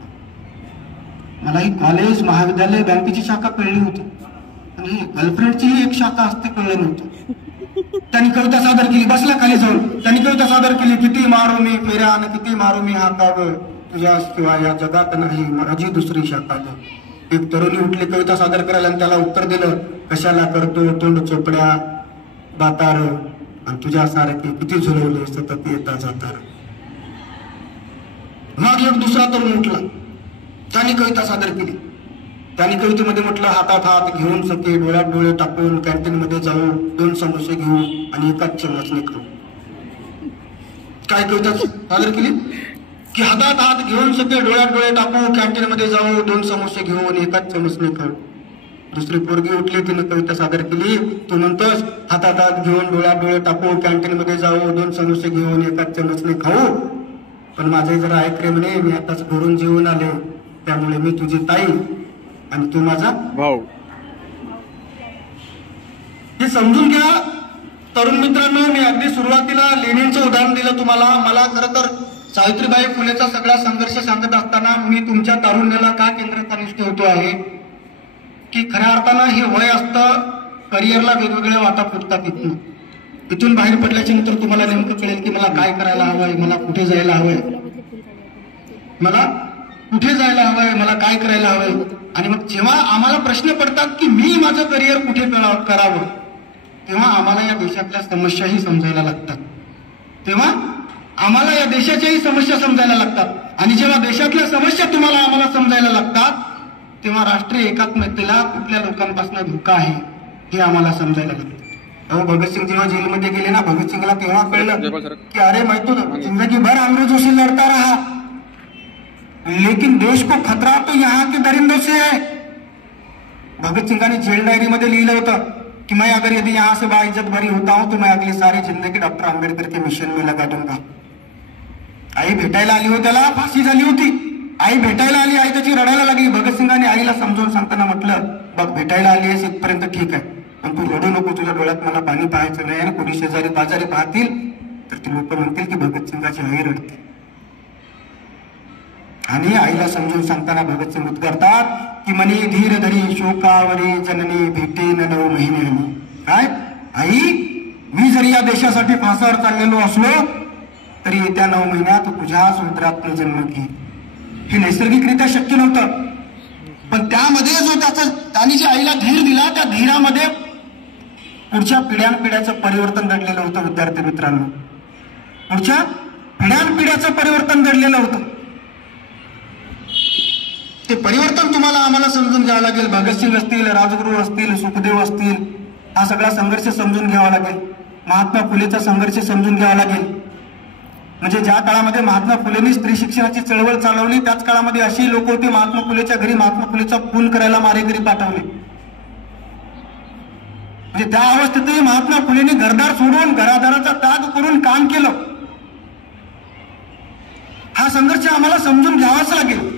मला ही कॉलेज महाविद्यालय बँकेची शाखा कळली होती, आणि गर्लफ्रेंडची एक शाखा असते कळलं नव्हतं. त्यांनी कविता सादर केली, बसला खाली जाऊन त्यांनी कविता सादर केली, किती मारू मी फेऱ्या आणि किती मारू मी हाका ग, तुझ्याशिवाय या जगात नाही माझी दुसरी शाखा ग. एक तरुणी उठली कविता सादर करायला, आणि त्याला उत्तर दिलं, कशाला करतो तोंड चोपड्या दातार, आणि तुझ्यासारखे किती झुलवले सतत येता जाता. मग एक दुसरा तरुण उठला, त्याने कविता सादर केली. त्यांनी कवितेमध्ये म्हटलं, हातात हात घेऊन सके डोळ्यात डोळे टाकून कॅन्टीन मध्ये जाऊ, 2 समोसे घेऊ आणि एकाच चमचने खाऊ. काय कविता सादर केली की हातात हात घेऊन सके डोळ्यात डोळे टाकू, कॅन्टीन मध्ये जाऊ, 2 समोसे घेऊ आणि एकाच चमचने खाऊ. दुसरी पोरगी उठली, तिने कविता सादर केली, तू म्हणतोस हातात हात घेऊन डोळ्यात डोळे टाकू, कॅन्टीन मध्ये जाऊ, 2 समोसे घेऊन एकाच चमचने खाऊ, पण माझे जरा ऐक रे म्हणे, मी आताच घरून जेवून आले, त्यामुळे मी तुझी ताई आणि तू माझा भाऊ. हे समजून घ्या तरुण मित्रांनो. मी अगदी सुरुवातीला लेनिनचं उदाहरण दिलं तुम्हाला. मला खरं तर सावित्रीबाई फुलेचा सगळा संघर्ष सांगत असताना मी तुमच्या तारुण्याला का केंद्रात निष्ठ होतो आहे की खऱ्या अर्थानं हे वय असतं, करिअरला वेगवेगळ्या वाटा फुटतात. इथून बाहेर पडल्याच्या नंतर तुम्हाला नेमकं कळेल की मला काय करायला हवंय, मला कुठे जायला हवंय, मला कुठे जायला हवंय, मला काय करायला हवंय. आणि मग जेव्हा आम्हाला प्रश्न पडतात की मी माझं करिअर कुठे करावं, तेव्हा आम्हाला या देशातल्या समस्याही समजायला लागतात, तेव्हा आम्हाला या देशाच्याही समस्या समजायला लागतात. आणि जेव्हा देशातल्या समस्या तुम्हाला आम्हाला समजायला लागतात, तेव्हा राष्ट्रीय एकात्मतेला कुठल्या लोकांपासून धोका आहे हे आम्हाला समजायला लागतं. अहो भगतसिंग जेव्हा जेलमध्ये गेले ना, भगतसिंगला तेव्हा कळलं की अरे माहिती जिंदगी भर अंग्रेजों से लड़ता रहा, लेकिन देश को खतरा तो यहाँ के दरिंदों से है. भगतसिंगांनी जेल डायरी मध्ये लिहिलं होतं कि मैं अगर यदि यहाँ से बाइज्जत भरी होता हूं तो मैं अगली सारी जिंदगी डॉक्टर आंबेडकर के मिशन में लगा दूंगा. आई भेटायला आली होती, त्याला फाशी झाली होती. आई भेटायला आली, आई त्याची रडायला लागली. भगतसिंगांनी आईला समजावून सांगताना म्हटलं, बघ भेटायला आली आहेस इथपर्यंत ठीक आहे, पण तू रडू नको, तुझ्या डोळ्यात मला पाणी पाहायचं नाही. कोणी शेजारी बाजारी पाहतील तर ते लोक म्हणतील की भगतसिंगाची आई रडते. आणि आईला समजून सांगताना भगतसिंग उद्गारतात की मनी धीर धरी शोकावरी जननी भेटेन 9 महिन्यांनी. काय आई, मी जरी या देशासाठी फासावर चाललेलो असलो तरी येत्या 9 महिन्यात तुझ्याच उदरातून जन्म घेईन. हे नैसर्गिकरित्या शक्य नव्हतं. पण त्यामध्ये जो त्यांनी जी आईला धीर दिला, त्या धीरामध्ये पुढच्या पिढ्यानपिढ्याचं परिवर्तन घडलेलं होतं. विद्यार्थी मित्रांनो, पुढच्या पिढ्यानपिढ्याचं परिवर्तन घडलेलं होतं. ते परिवर्तन तुम्हाला आम्हाला समजून घ्यावं लागेल. भगतसिंग असतील, राजगुरू असतील, सुखदेव असतील, हा सगळा संघर्ष समजून घ्यावा लागेल. महात्मा फुलेचा संघर्ष समजून घ्यावा लागेल. म्हणजे ज्या काळामध्ये महात्मा फुलेंनी स्त्री शिक्षणाची चळवळ चालवली, त्याच काळामध्ये अशी लोक होते, महात्मा फुलेच्या घरी महात्मा फुलेचा खून करायला मारेकरी पाठवले. म्हणजे त्या अवस्थेतही महात्मा फुलेंनी घरदार सोडून घरादाराचा त्याग करून काम केलं. हा संघर्ष आम्हाला समजून घ्यावाच लागेल.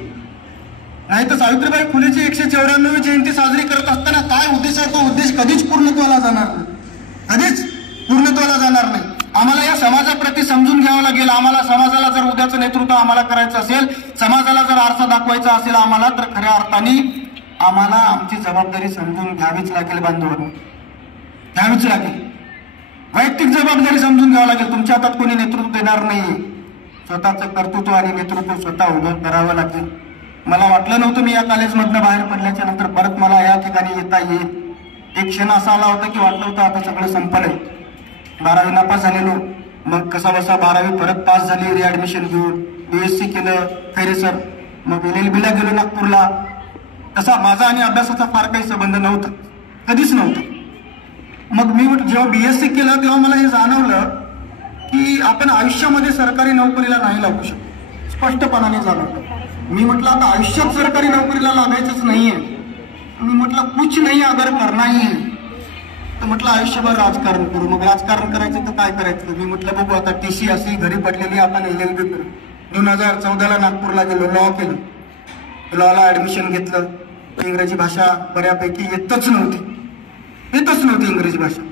नाही तर सावित्रीबाई फुलेची 194वी जयंती साजरी करत असताना काय उद्देश आहे, तो उद्देश कधीच पूर्णत्वाला जाणार नाही. कधीच पूर्णत्वाला जाणार नाही. आम्हाला या समाजाप्रती समजून घ्यावं लागेल. आम्हाला समाजाला जर उद्याचं नेतृत्व आम्हाला करायचं असेल, समाजाला जर आरसा दाखवायचा असेल आम्हाला, तर खऱ्या अर्थाने आम्हाला आमची जबाबदारी समजून घ्यावीच लागेल. बांधवांनो, घ्यावीच लागेल. वैयक्तिक जबाबदारी समजून घ्यावं लागेल. तुमच्या हातात कोणी नेतृत्व देणार नाहीये. स्वतःचं कर्तृत्व आणि नेतृत्व स्वतः उभं करावं लागेल. मला वाटलं नव्हतं मी या कॉलेजमधनं बाहेर पडल्याच्या नंतर परत मला या ठिकाणी येता येईल. एक क्षण असा आला होता की वाटलं होतं आता सगळं संपलंय. 12वी नापास झालेलो, मग कसा बसा 12वी परत पास झाली, रिॲडमिशन घेऊन BSc केलं खैरे सर. मग LLB ला गेलो नागपूरला. तसा माझा आणि अभ्यासाचा फार काही संबंध नव्हता, कधीच नव्हता. मग मी जेव्हा BSc केलं तेव्हा मला हे जाणवलं की आपण आयुष्यामध्ये सरकारी नोकरीला नाही लागू शकतो. स्पष्टपणाने जाणवलं. मी म्हटलं आता आयुष्यात सरकारी नोकरीला लागायचंच नाहीये. मी म्हटलं कुछ नाही अगर करना ही है, तर म्हटलं आयुष्यभर राजकारण करू. मग राजकारण करायचं तर काय करायचं. मी म्हटलं बघू आता TC अशी घरी पडलेली, आपण LLB करू. 2014ला नागपूरला गेलो, लॉ केलं. लॉला ऍडमिशन घेतलं. इंग्रजी भाषा बऱ्यापैकी येतच नव्हती इंग्रजी भाषा.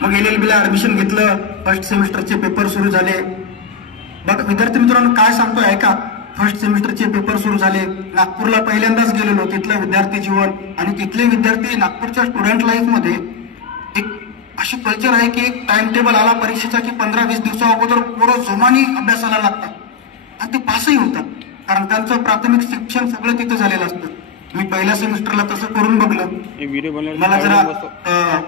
मग LLB ला ऍडमिशन घेतलं. फर्स्ट सेमिस्टरचे पेपर सुरू झाले. बघ विद्यार्थी मित्रांनो, काय सांगतोय ऐका. फर्स्ट सेमिस्टरचे पेपर सुरू झाले. नागपूरला पहिल्यांदाच गेलेलो. तिथलं विद्यार्थी जीवन आणि तिथले विद्यार्थी, नागपूरच्या स्टुडंट लाईफ मध्ये एक अशी कल्चर आहे की एक टाइम टेबल आला परीक्षेचा की 15-20 दिवसा अगोदर पोरं जोमाने अभ्यासाला लागतात आणि ते पासही होतात. कारण त्यांचं प्राथमिक शिक्षण सगळं तिथं झालेलं असतं. मी पहिल्या सेमिस्टरला तसं करून बघलं. मला जरा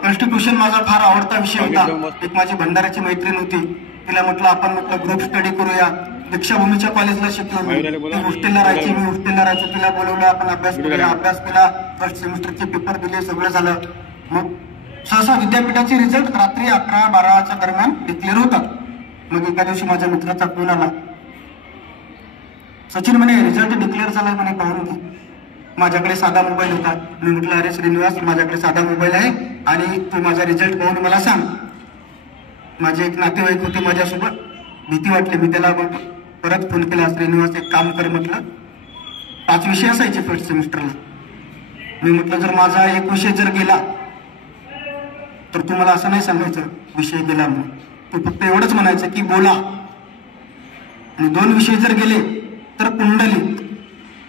कॉन्स्टिट्यूशन माझा फार आवडता विषय होता. एक माझी भंडाऱ्याची मैत्रीण होती, तिला म्हटलं आपण ग्रुप स्टडी करूया. दीक्षाभूमीच्या कॉलेजला शिकलो. मी हॉस्टेलला राहायचो. तिला बोलवलं, आपण अभ्यास केला. फर्स्ट सेमिस्टरचे पेपर दिले, सगळं झालं. मग सहसा विद्यापीठाचे रिझल्ट रात्री 11-12च्या दरम्यान डिक्लेअर होतात. मग एका दिवशी माझ्या मित्राचा फोन आला. सचिन म्हणे रिझल्ट डिक्लेअर झालाय म्हणे, पाहून घे. माझ्याकडे साधा मोबाईल होता. मी म्हटलं अरे श्रीनिवास, माझ्याकडे साधा मोबाईल आहे आणि तू माझा रिझल्ट पाहून मला सांग. माझे एक नातेवाईक होते माझ्यासोबत. भीती वाटली. मी त्याला परत फोन केला. श्रीनिवास एक काम कर म्हटलं, 5 विषय असायचे फर्स्ट सेमिस्टरला. मी म्हटलं जर माझा एक विषय जर गेला तर तू मला असं नाही सांगायचं विषय गेला म्हणून. तू फक्त एवढंच म्हणायचं की बोला. आणि 2 विषय जर गेले तर पुंडलिक,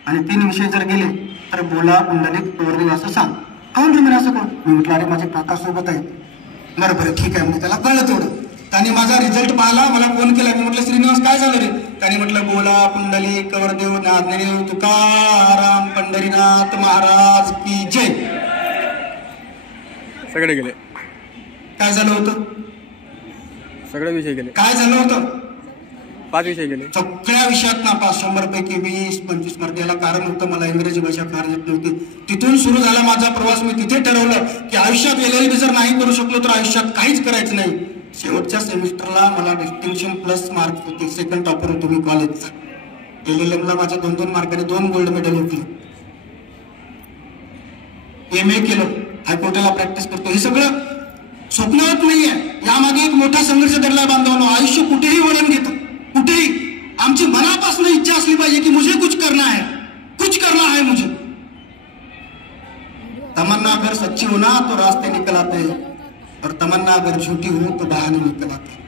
आणि 3 विषय जर गेले तर बोला पुंडलिक तोरणी असं सांग. काहून तुम्ही असं करू. मी म्हटलं अरे माझे काका सोबत आहेत. बरोबर ठीक आहे. म्हणजे त्याला कळलं तेवढं. त्याने माझा रिझल्ट पाहिला, मला फोन केला. मी म्हटलं श्रीनिवास काय झालं रे. त्याने म्हटलं बोला पुंडलिक कवरदेव ज्ञानदेव तुकाराम पंढरीनाथ महाराज की जय. सगळे गेले. काय झालं होतं. सगळे विषय गेले. काय झालं होतं. 5 विषय गेले. सगळ्या विषयात नापास. 100 पैकी 20-25 मार्क. याला कारण होतं मला इंग्रजी भाषा फार येत नव्हती. तिथून सुरू झाला माझा प्रवास. मी तिथे ठरवलं की आयुष्यात LLB जर नाही करू शकलो तर आयुष्यात काहीच करायचं नाही. शेवटच्या सेमिस्टरला मला डिस्टिंक्शन प्लस मार्क्स होते. सेकंड टॉपर होतो मी कॉलेजचा. LLMला माझ्या 2-2 मार्काने 2 गोल्ड मेडल होते. MA केलं. हायकोर्टाला प्रॅक्टिस करतो. हे सगळं स्वप्नवत नाहीये. यामागे एक मोठा संघर्ष दडला. बांधवांनो, आयुष्य कुठेही वळण घेतं. कुठेही आमची मनापासून इच्छा असली पाहिजे की मुझे कुछ करना है मुझे. तमन्ना अगर सच्ची हो ना तो रास्ते निकल आते हैं, और तमन्ना अगर झूठी हो तो बहाने निकल आते हैं.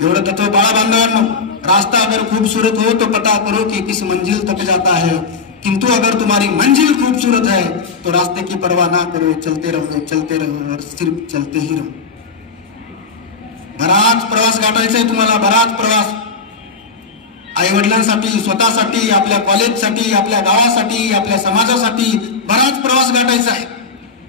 एवढं तत्व बाळा बांधवांनो. रास्ता अगर खूबसूरत हो तो पता करो कि किस मंजिल तक जाता है, किंतु अगर तुम्हारी मंजिल खूबसूरत है तो रास्ते की परवाह ना करो, चलते रहो और सिर्फ चलते ही रहो. बराच प्रवास गाठायचा आहे तुम्हाला, बराच प्रवास. आईवडिलांसाठी, स्वतःसाठी, आपल्या कॉलेजसाठी, आपल्या गावासाठी, आपल्या समाजासाठी बराच प्रवास गाठायचा आहे.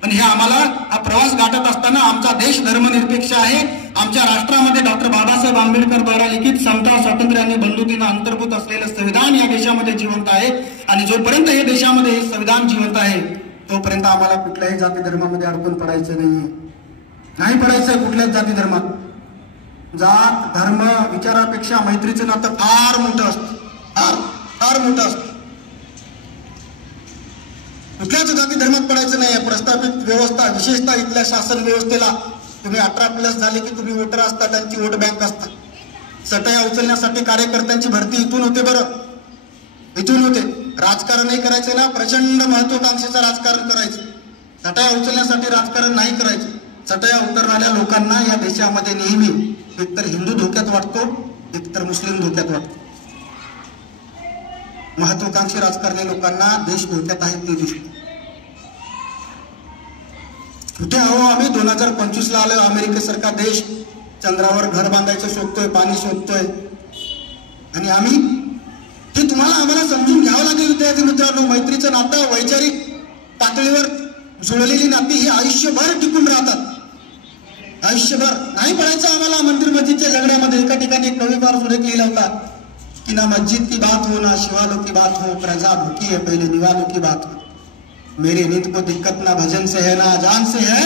पण हे आम्हाला हा प्रवास गाठत असताना आमचा देश धर्मनिरपेक्ष आहे. आमच्या राष्ट्रामध्ये डॉक्टर बाबासाहेब आंबेडकर द्वारा लिखित समता, स्वातंत्र्य आणि बंधुतेनं अंतर्भूत असलेलं संविधान या देशामध्ये जिवंत आहे. आणि जोपर्यंत हे देशामध्ये हे संविधान जिवंत आहे तोपर्यंत आम्हाला कुठल्याही जाती धर्मामध्ये अडकून पडायचं नाही पडायचंय कुठल्याच जाती धर्मात. जात धर्म विचारापेक्षा मैत्रीचं नातं फार मोठं असतं, फार मोठं असतं. कुठल्याच जाती धर्मात पडायचं नाही. प्रस्थापित व्यवस्था, विशेषतः इथल्या शासन व्यवस्थेला तुम्ही 18+ झाले की तुम्ही वोटर असता, त्यांची वोट बँक असतात. सटया उचलण्यासाठी कार्यकर्त्यांची भरती इथून होते, बरं इथून होते. राजकारणही करायचं ना, प्रचंड महत्वाकांक्षेचं राजकारण करायचं. सटया उचलण्यासाठी राजकारण नाही करायचं. सटया उतरणाऱ्या लोकांना या देशामध्ये नेहमी एकतर हिंदू धोक्यात वाटतो, एकतर मुस्लिम धोक्यात वाटतो. महत्वाकांक्षी राजकारणी लोकांना देश धोक्यात आहे ते दिसते. कुठे आहो आम्ही? 2025 ला आलोय. अमेरिकेसारखा देश चंद्रावर घर बांधायचं शोधतोय, पाणी शोधतोय. आणि आम्ही हे तुम्हाला आम्हाला समजून घ्यावं लागेल. विद्यार्थी मित्रांनो, मैत्रीचं नातं, वैचारिक पातळीवर जुळलेली नाती ही आयुष्यभर टिकून राहतात. आयुष्यभर नाही पडायचं आम्हाला मंदिर मस्जिदच्या झगड्यामध्ये. एका ठिकाणी एक कवी फार सुरेख लिहिला होता कि ना मस्जिद की बात हो ना शिवालों की बात हो, प्रजा भूखी है पहले निवालों की बात हो. मेरे नींद को दिक्कत ना भजन से है ना जान से है,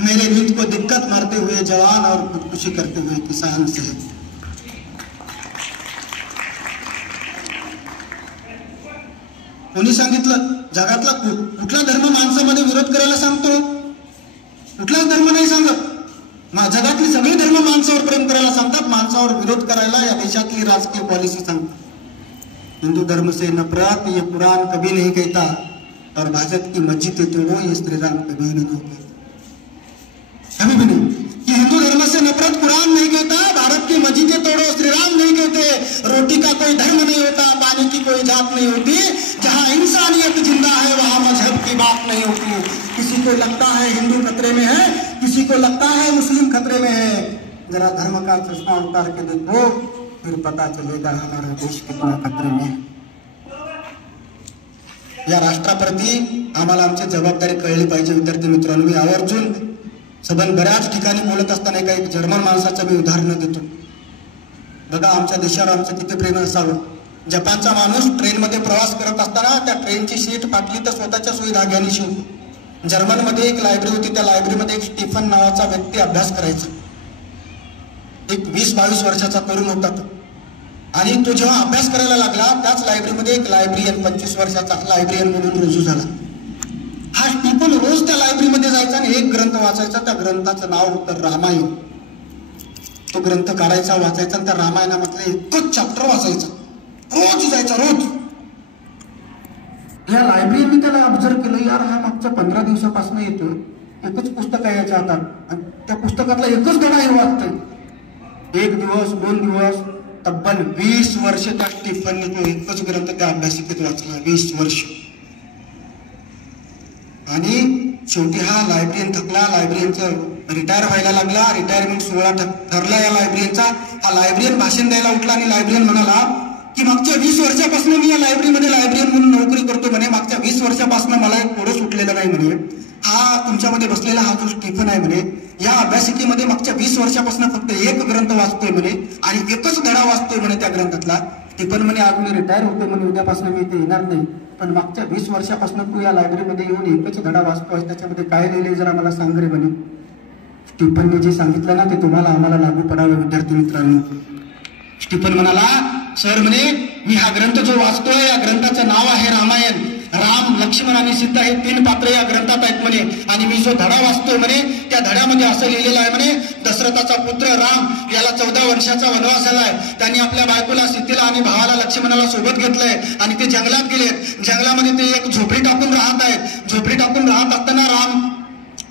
मेरे नींद को दिक्कत मरते हुए जवान और खुदकुशी करते हुए किसान से है. कोणी सांगितलं? जगातला कुठला धर्म माणसामध्ये विरोध करायला सांगतो? कुठलाच धर्म नाही सांगत. जगातली सगळे धर्म माणसावर प्रेम करायला सांगतात, माणसावर विरोध करायला या देशातली राजकीय पॉलिसी सांगतात. हिंदू धर्म से नफरत ये कुरान कभी नहीं कहता, और भाजपा की मस्जिद तोड़ो ये श्री राम कभी नहीं कहता. कभी भी नहीं. कि हिंदू धर्म से नफरत कुरान नहीं कहता, भारत की मस्जिदें तोड़ो श्री राम नहीं कहते. रोटी का कोई धर्म नहीं होता, पानी की कोई जात नहीं होती. जहां इंसानियत जिंदा है वहां मजहब की बात नहीं होती. किसी को लगता है हिंदू खतरे में है, किसी को लगता है मुस्लिम खतरे में है. जरा धर्म का चश्मा उतार के देखो, फिर पता चलेगा हमारा देश कितना खतरे में है. या राष्ट्राप्रती आम्हाला आमची जबाबदारी कळली पाहिजे. विद्यार्थी मित्रांनो, मी आवर्जून सबंध बऱ्याच ठिकाणी बोलत असताना एक जर्मन माणसाचं मी उदाहरण देतो. बघा आमच्या देशावर आमचं किती प्रेम असावं. जपानचा माणूस ट्रेनमध्ये प्रवास करत असताना त्या ट्रेनची सीट फाटली तर स्वतःच्या सुई धाग्याने शिवतो. जर्मनमध्ये एक लायब्ररी होती, त्या लायब्ररीमध्ये एक स्टीफन नावाचा व्यक्ती अभ्यास करायचा. एक 20-22 वर्षाचा तरुण होता तो. आणि तो जेव्हा अभ्यास करायला लागला त्याच लायब्ररीमध्ये एक लायब्रेरियन 25 वर्षाचा लायब्रेरियन म्हणून रुजू झाला. हा स्टीफन रोज त्या लायब्ररीमध्ये जायचा आणि एक ग्रंथ वाचायचा. त्या ग्रंथाचं नाव होतं रामायण. तो ग्रंथ काढायचा, वाचायचा आणि त्या रामायणामधले एकच चॅप्टर वाचायचा. रोज जायचा, रोज. या लायब्ररीने त्याला ऑब्झर्व केलं, यार हा मागच्या 15 दिवसापासून येतो, एकच पुस्तक आहे याच्या हातात आणि त्या पुस्तकातला एकच धडा हे वाचतोय. 1 दिवस 2 दिवस तब्बल 20 वर्ष त्या स्टीफनने तो एकच ग्रंथ त्या अभ्यासिकेत वाचला. 20 वर्ष. आणि शेवटी हा लायब्ररीयन थकला. लायब्ररीयनचं रिटायर व्हायला लागला. रिटायरमेंट सोहळा ठरला या लायब्ररीयनचा. हा लायब्ररीयन भाषण द्यायला उठला आणि लायब्ररीयन म्हणाला की मागच्या 20 वर्षापासून मी या लायब्ररीमध्ये लायब्ररीयन म्हणून नोकरी करतो म्हणे. मागच्या 20 वर्षापासून मला एक पोरं सुटलेलं नाही म्हणे. हा तुमच्यामध्ये बसलेला हा जो स्टीफन आहे म्हणे, या अभ्यासिकेमध्ये मागच्या 20 वर्षापासून फक्त एक ग्रंथ वाचतोय म्हणे आणि एकच धडा वाचतोय म्हणे त्या ग्रंथातला. स्टीफन म्हणे आज मी रिटायर होतो म्हणे, उद्यापासून मी इथे येणार नाही, पण मागच्या 20 वर्षापासून तू या लायब्ररीमध्ये येऊन एकच धडा वाचतोय, त्याच्यामध्ये काय लिहिले जरा मला सांग रे म्हणे. स्टीफनने जे सांगितलं ना ते तुम्हाला आम्हाला लागू पडावे. विद्यार्थी मित्रांनो, स्टीफन म्हणाला, सर म्हणे मी हा ग्रंथ जो वाचतोय या ग्रंथाचं नाव आहे रामायण. राम, लक्ष्मण आणि सीता हे 3 पात्र या ग्रंथात आहेत म्हणे. आणि मी जो धडा वाचतोय म्हणे त्या धड्यामध्ये असं लिहिलेलं आहे म्हणे, दशरथाचा पुत्र राम याला 14 वर्षाचा वनवास झालाय. त्यांनी आपल्या बायकोला सीतेला आणि भावाला लक्ष्मणाला सोबत घेतलंय आणि ते जंगलात गेले. जंगलामध्ये ते एक झोपडी टाकून राहत आहेत. झोपडी टाकून राहत असताना राम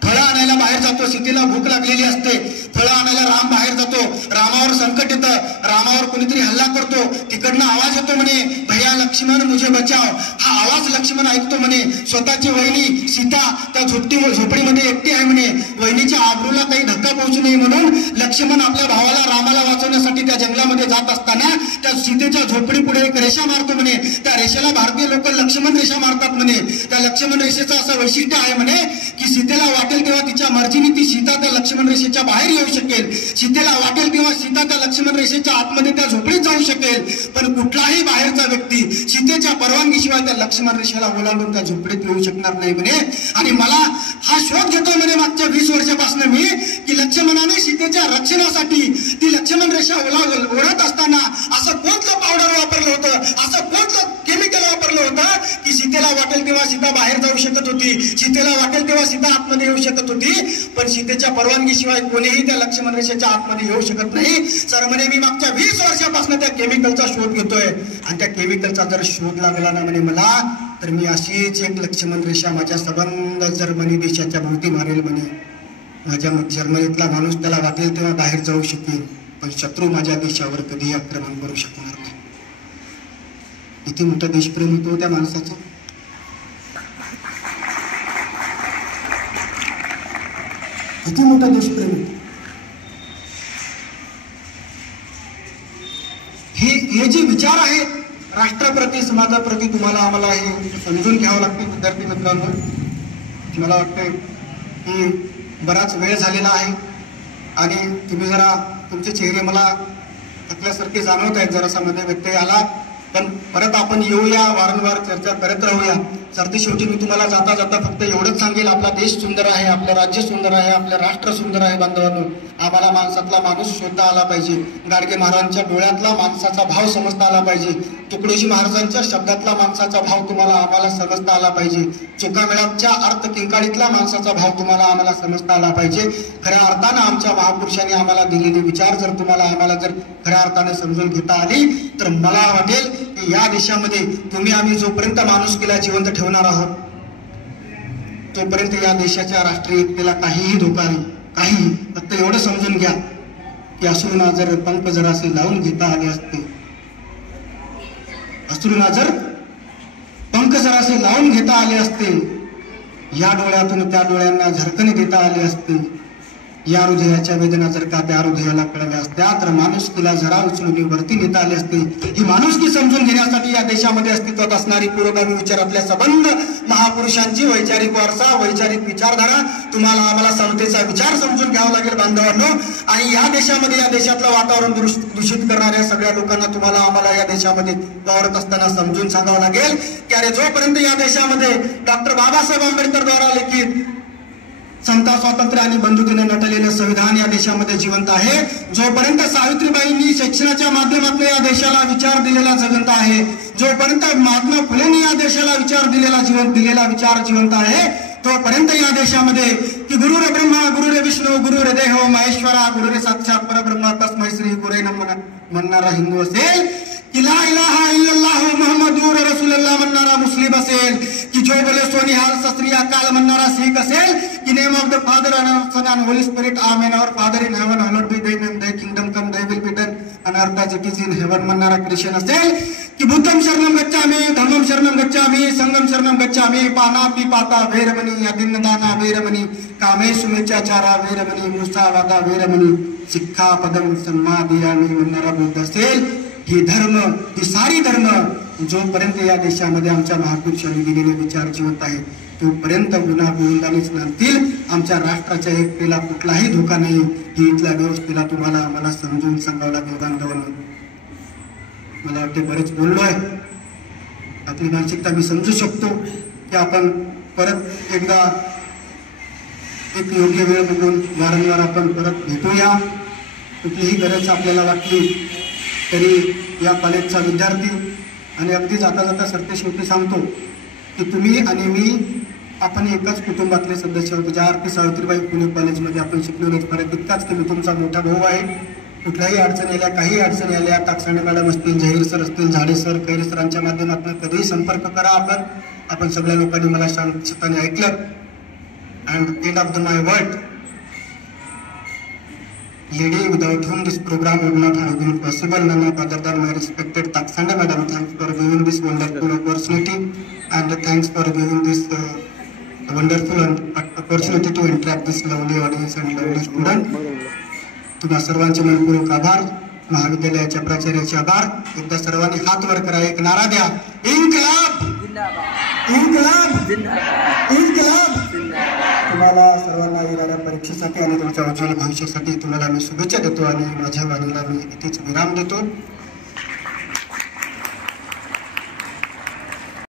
फळं आणायला बाहेर जातो. सीतेला भूक लागलेली असते. फळं आणायला राम बाहेर जातो, रामावर संकट येतं, रामावर कोणीतरी हल्ला करतो, तिकडनं आवाज येतो म्हणे भैया लक्ष्मण मुझे बचाव. हा आवाज लक्ष्मण ऐकतो म्हणे. स्वतःची वहिनी सीता त्या झोपडीमध्ये एकटी आहे म्हणे. वहिनीच्या आबरूला काही धक्का पोहोचू नये म्हणून लक्ष्मण आपल्या भावाला रामाला वाचवण्यासाठी त्या जंगलामध्ये जात असताना त्या सीतेच्या झोपडी पुढे एक रेषा मारतो म्हणे. त्या रेषेला भारतीय लोक लक्ष्मण रेषा मारतात म्हणे. त्या लक्ष्मण रेषेचं असं वैशिष्ट्य आहे म्हणे की सीतेला वाटेल तेव्हा तिच्या मर्जीने ती सीता त्या लक्ष्मण रेषेच्या बाहेर येऊ शकेल, सीतेला वाटेल तेव्हा सीता त्या लक्ष्मण रेषेच्या आतमध्ये त्या झोपडीत जाऊ शकेल, पण कुठलाही बाहेरचा व्यक्ती सीतेच्या परवानगीशिवाय त्या लक्ष्मण रेषेला ओलांडून त्या झोपडीत येऊ शकणार नाही म्हणे. आणि मला हा शोध घेतो म्हणे मागच्या 20 वर्षापासून मी की लक्ष्मणाने सीतेच्या रक्षणासाठी ती लक्ष्मण रेषा ओढत असताना असं कोणतं पावडर वापरलं होतं, असं कोणतं केमिकल वापरलं होतं की सीतेला वाटेल तेव्हा सीता बाहेर जाऊ शकत होती, सीतेला वाटेल तेव्हा सीता आतमध्ये येऊ शकत होती, पण सीतेच्या परवानगीशिवाय कोणीही त्या लक्ष्मण रेषेच्या आतमध्ये येऊ शकत नाही. सर म्हणे मी मागच्या 20 वर्षापासून त्या केमिकलचा शोध घेतोय आणि त्या केमिकलचा जर शोध लागला ना म्हणे मला, तर मी अशीच एक लक्ष्मण रेषा माझ्या संबंध जर्मनी देशाच्या भोवती मारेल म्हणे. माझ्या जर्मनीतला माणूस त्याला वाटेल तेव्हा बाहेर जाऊ शकेल, पण शत्रू माझ्या देशावर कधीही आक्रमण करू शकणार नाही. किती मोठं देशप्रेम होतो त्या माणसाचं. किती मोठं देशप्रेम. हे जे विचार आहेत राष्ट्राप्रती समाजाप्रती तुम्हाला आम्हाला हे समजून घ्यावं लागते. विद्यार्थी मित्रांनो, मला वाटतंय की बराच वेळ झालेला आहे आणि तुम्ही जरा तुमचे चेहरे मला थकल्यासारखे जाणवत आहेत, जरासा मध्ये व्यत्यय आला, पण परत आपण येऊया, वारंवार चर्चा करत राहूया. सरते शेवटी मी तुम्हाला जाता जाता फक्त एवढंच सांगेल, आपला देश सुंदर आहे, आपलं राज्य सुंदर आहे, आपलं राष्ट्र सुंदर आहे. बांधवांनो, आम्हाला माणसातला माणूस शोधता आला पाहिजे, गाडगे महाराजांच्या डोळ्यातला माणसाचा भाव समजता आला पाहिजे, तुकडोजी महाराजांच्या शब्दातला माणसाचा भाव तुम्हाला आम्हाला समजता आला पाहिजे, चोखामेळाच्या अर्थ किंकाळीतला माणसाचा भाव तुम्हाला आम्हाला समजता आला पाहिजे. खऱ्या अर्थानं आमच्या महापुरुषांनी आम्हाला दिलेले विचार जर तुम्हाला आम्हाला जर खऱ्या अर्थाने समजून घेता आली, तर मला वाटेल की या देशामध्ये तुम्ही आम्ही जोपर्यंत माणुसकीला जिवंत ठेवणार आहोत तोपर्यंत या देशाच्या राष्ट्रीय एकतेला काहीही धोका नाही. काही फक्त एवढं समजून घ्या की अश्रूंना जर पंख जरासे लावून घेता आले असते, अश्रूंना जर पंख जरासे लावून घेता आले असते, या डोळ्यातून त्या डोळ्यांना झरकणे देता आले असते, या हृदयाच्या वेदना जर का त्या हृदयाला कळल्या असत्या, तर माणुसकीला जरा उचलून वरती नेता आले असते. ही माणुसकी समजून घेण्यासाठी या देशामध्ये अस्तित्वात असणारी पुरोगामी विचारातल्या संबंध महापुरुषांची वैचारिक वारसा, वैचारिक विचारधारा, तुम्हाला आम्हाला समतेचा विचार समजून घ्यावा लागेल बांधवांनो. आणि या देशामध्ये या देशातलं वातावरण दूषित करणाऱ्या सगळ्या लोकांना तुम्हाला आम्हाला या देशामध्ये वावरत असताना समजून सांगावं लागेल की अरे जोपर्यंत या देशामध्ये डॉक्टर बाबासाहेब आंबेडकर द्वारा लिखित समता, स्वातंत्र्य आणि बंधुतेने नटलेलं संविधान या देशामध्ये जिवंत आहे, जोपर्यंत सावित्रीबाईंनी शिक्षणाच्या माध्यमातून या देशाला विचार दिलेला जिवंत आहे, जोपर्यंत महात्मा फुलेंनी या देशाला विचार दिलेला विचार जिवंत आहे, तोपर्यंत या देशामध्ये की गुरुरे ब्रह्मा, गुरुरे विष्णू, गुरुरे देहो महेश्वरा, गुरुरे साक्षात परब्रह्मा तस्मै श्री गुरे नमः म्हणणारा हिंदू असेल, की ला इलाहा इल्लल्लाह मुहम्मदुर रसूलुल्लाह म्हणणारा मुस्लिम असेल, की जो बोले सोनिहाल सस्त्री अकाल म्हणणारा सिख असेल, की name of the father and son and holy spirit amen, our father in heaven hallowed be thy name, thy kingdom come, thy will be done on earth as it is in heaven म्हणणारा Christian असेल, की बुद्धम शरणम गच्छामि, धम्मम शरणम गच्छामि, संघम शरणम गच्छामि, पानापि पाता वेरमणी, अदिन्नदाना वेरमणी, कामेषु मिच्छाचारा वेरमणी, मुसावादा वेरमणी, सिक्खापदम समादियामि म्हणणारा बुद्ध असेल. ही धर्म, ही सारी धर्म जोपर्यंत या देशामध्ये आमच्या महापुरुषांनी दिलेले विचार जिवंत आहेत तोपर्यंत गुन्हा गोविंदानेच नांदतील. आमच्या राष्ट्राच्या एकतेला कुठलाही धोका नाही. ही इथल्या व्यवस्थेला तुम्हाला आम्हाला समजून सांगावं लागेल बांधवांनो. मला वाटते बरेच बोललोय, आपली मानसिकता मी समजू शकतो की आपण परत एकदा एक योग्य वेळ बघून वारंवार आपण परत भेटूया. कुठलीही गरज आपल्याला वाटली तरी या कॉलेजचा विद्यार्थी आणि अगदी जाता जाता सरते शेवटी सांगतो की तुम्ही आणि मी आपण एकाच कुटुंबातले सदस्य होतो. ज्या अर्थी सावित्रीबाई फुले कॉलेजमध्ये आपण शिकलेलो फरक इतकाच की मी तुमचा मोठा भाऊ आहे. कुठल्याही अडचणी आल्या, काही अडचणी आल्या, टाकसाणे मॅडम असतील, जहीर सर असतील, झाडे सर, खैरे सरांच्या माध्यमातून कधीही संपर्क करा. आपण सगळ्या लोकांनी मला शांतपणे ऐकलं. And end of the my word, lady without whom this program would not have been possible. None other than my respected Taksande Madam. Thanks for giving this wonderful opportunity, and thanks for giving this wonderful opportunity to interact this lovely audience and lovely student. तुम्हा सर्वांचे मनपूर्वक आभार. महाविद्यालयाच्या प्राचार्याचे आभार. एकदा सर्वांनी हात वर करा, एक नारा द्या, इन्कलाब इन्कलाब इन्कलाब. तुम्हाला सर्वांना येणाऱ्या परीक्षेसाठी आणि तुमच्या उज्ज्वल भविष्यासाठी तुम्हाला मी शुभेच्छा देतो आणि माझ्या वाणीला मी इथेच विराम देतो.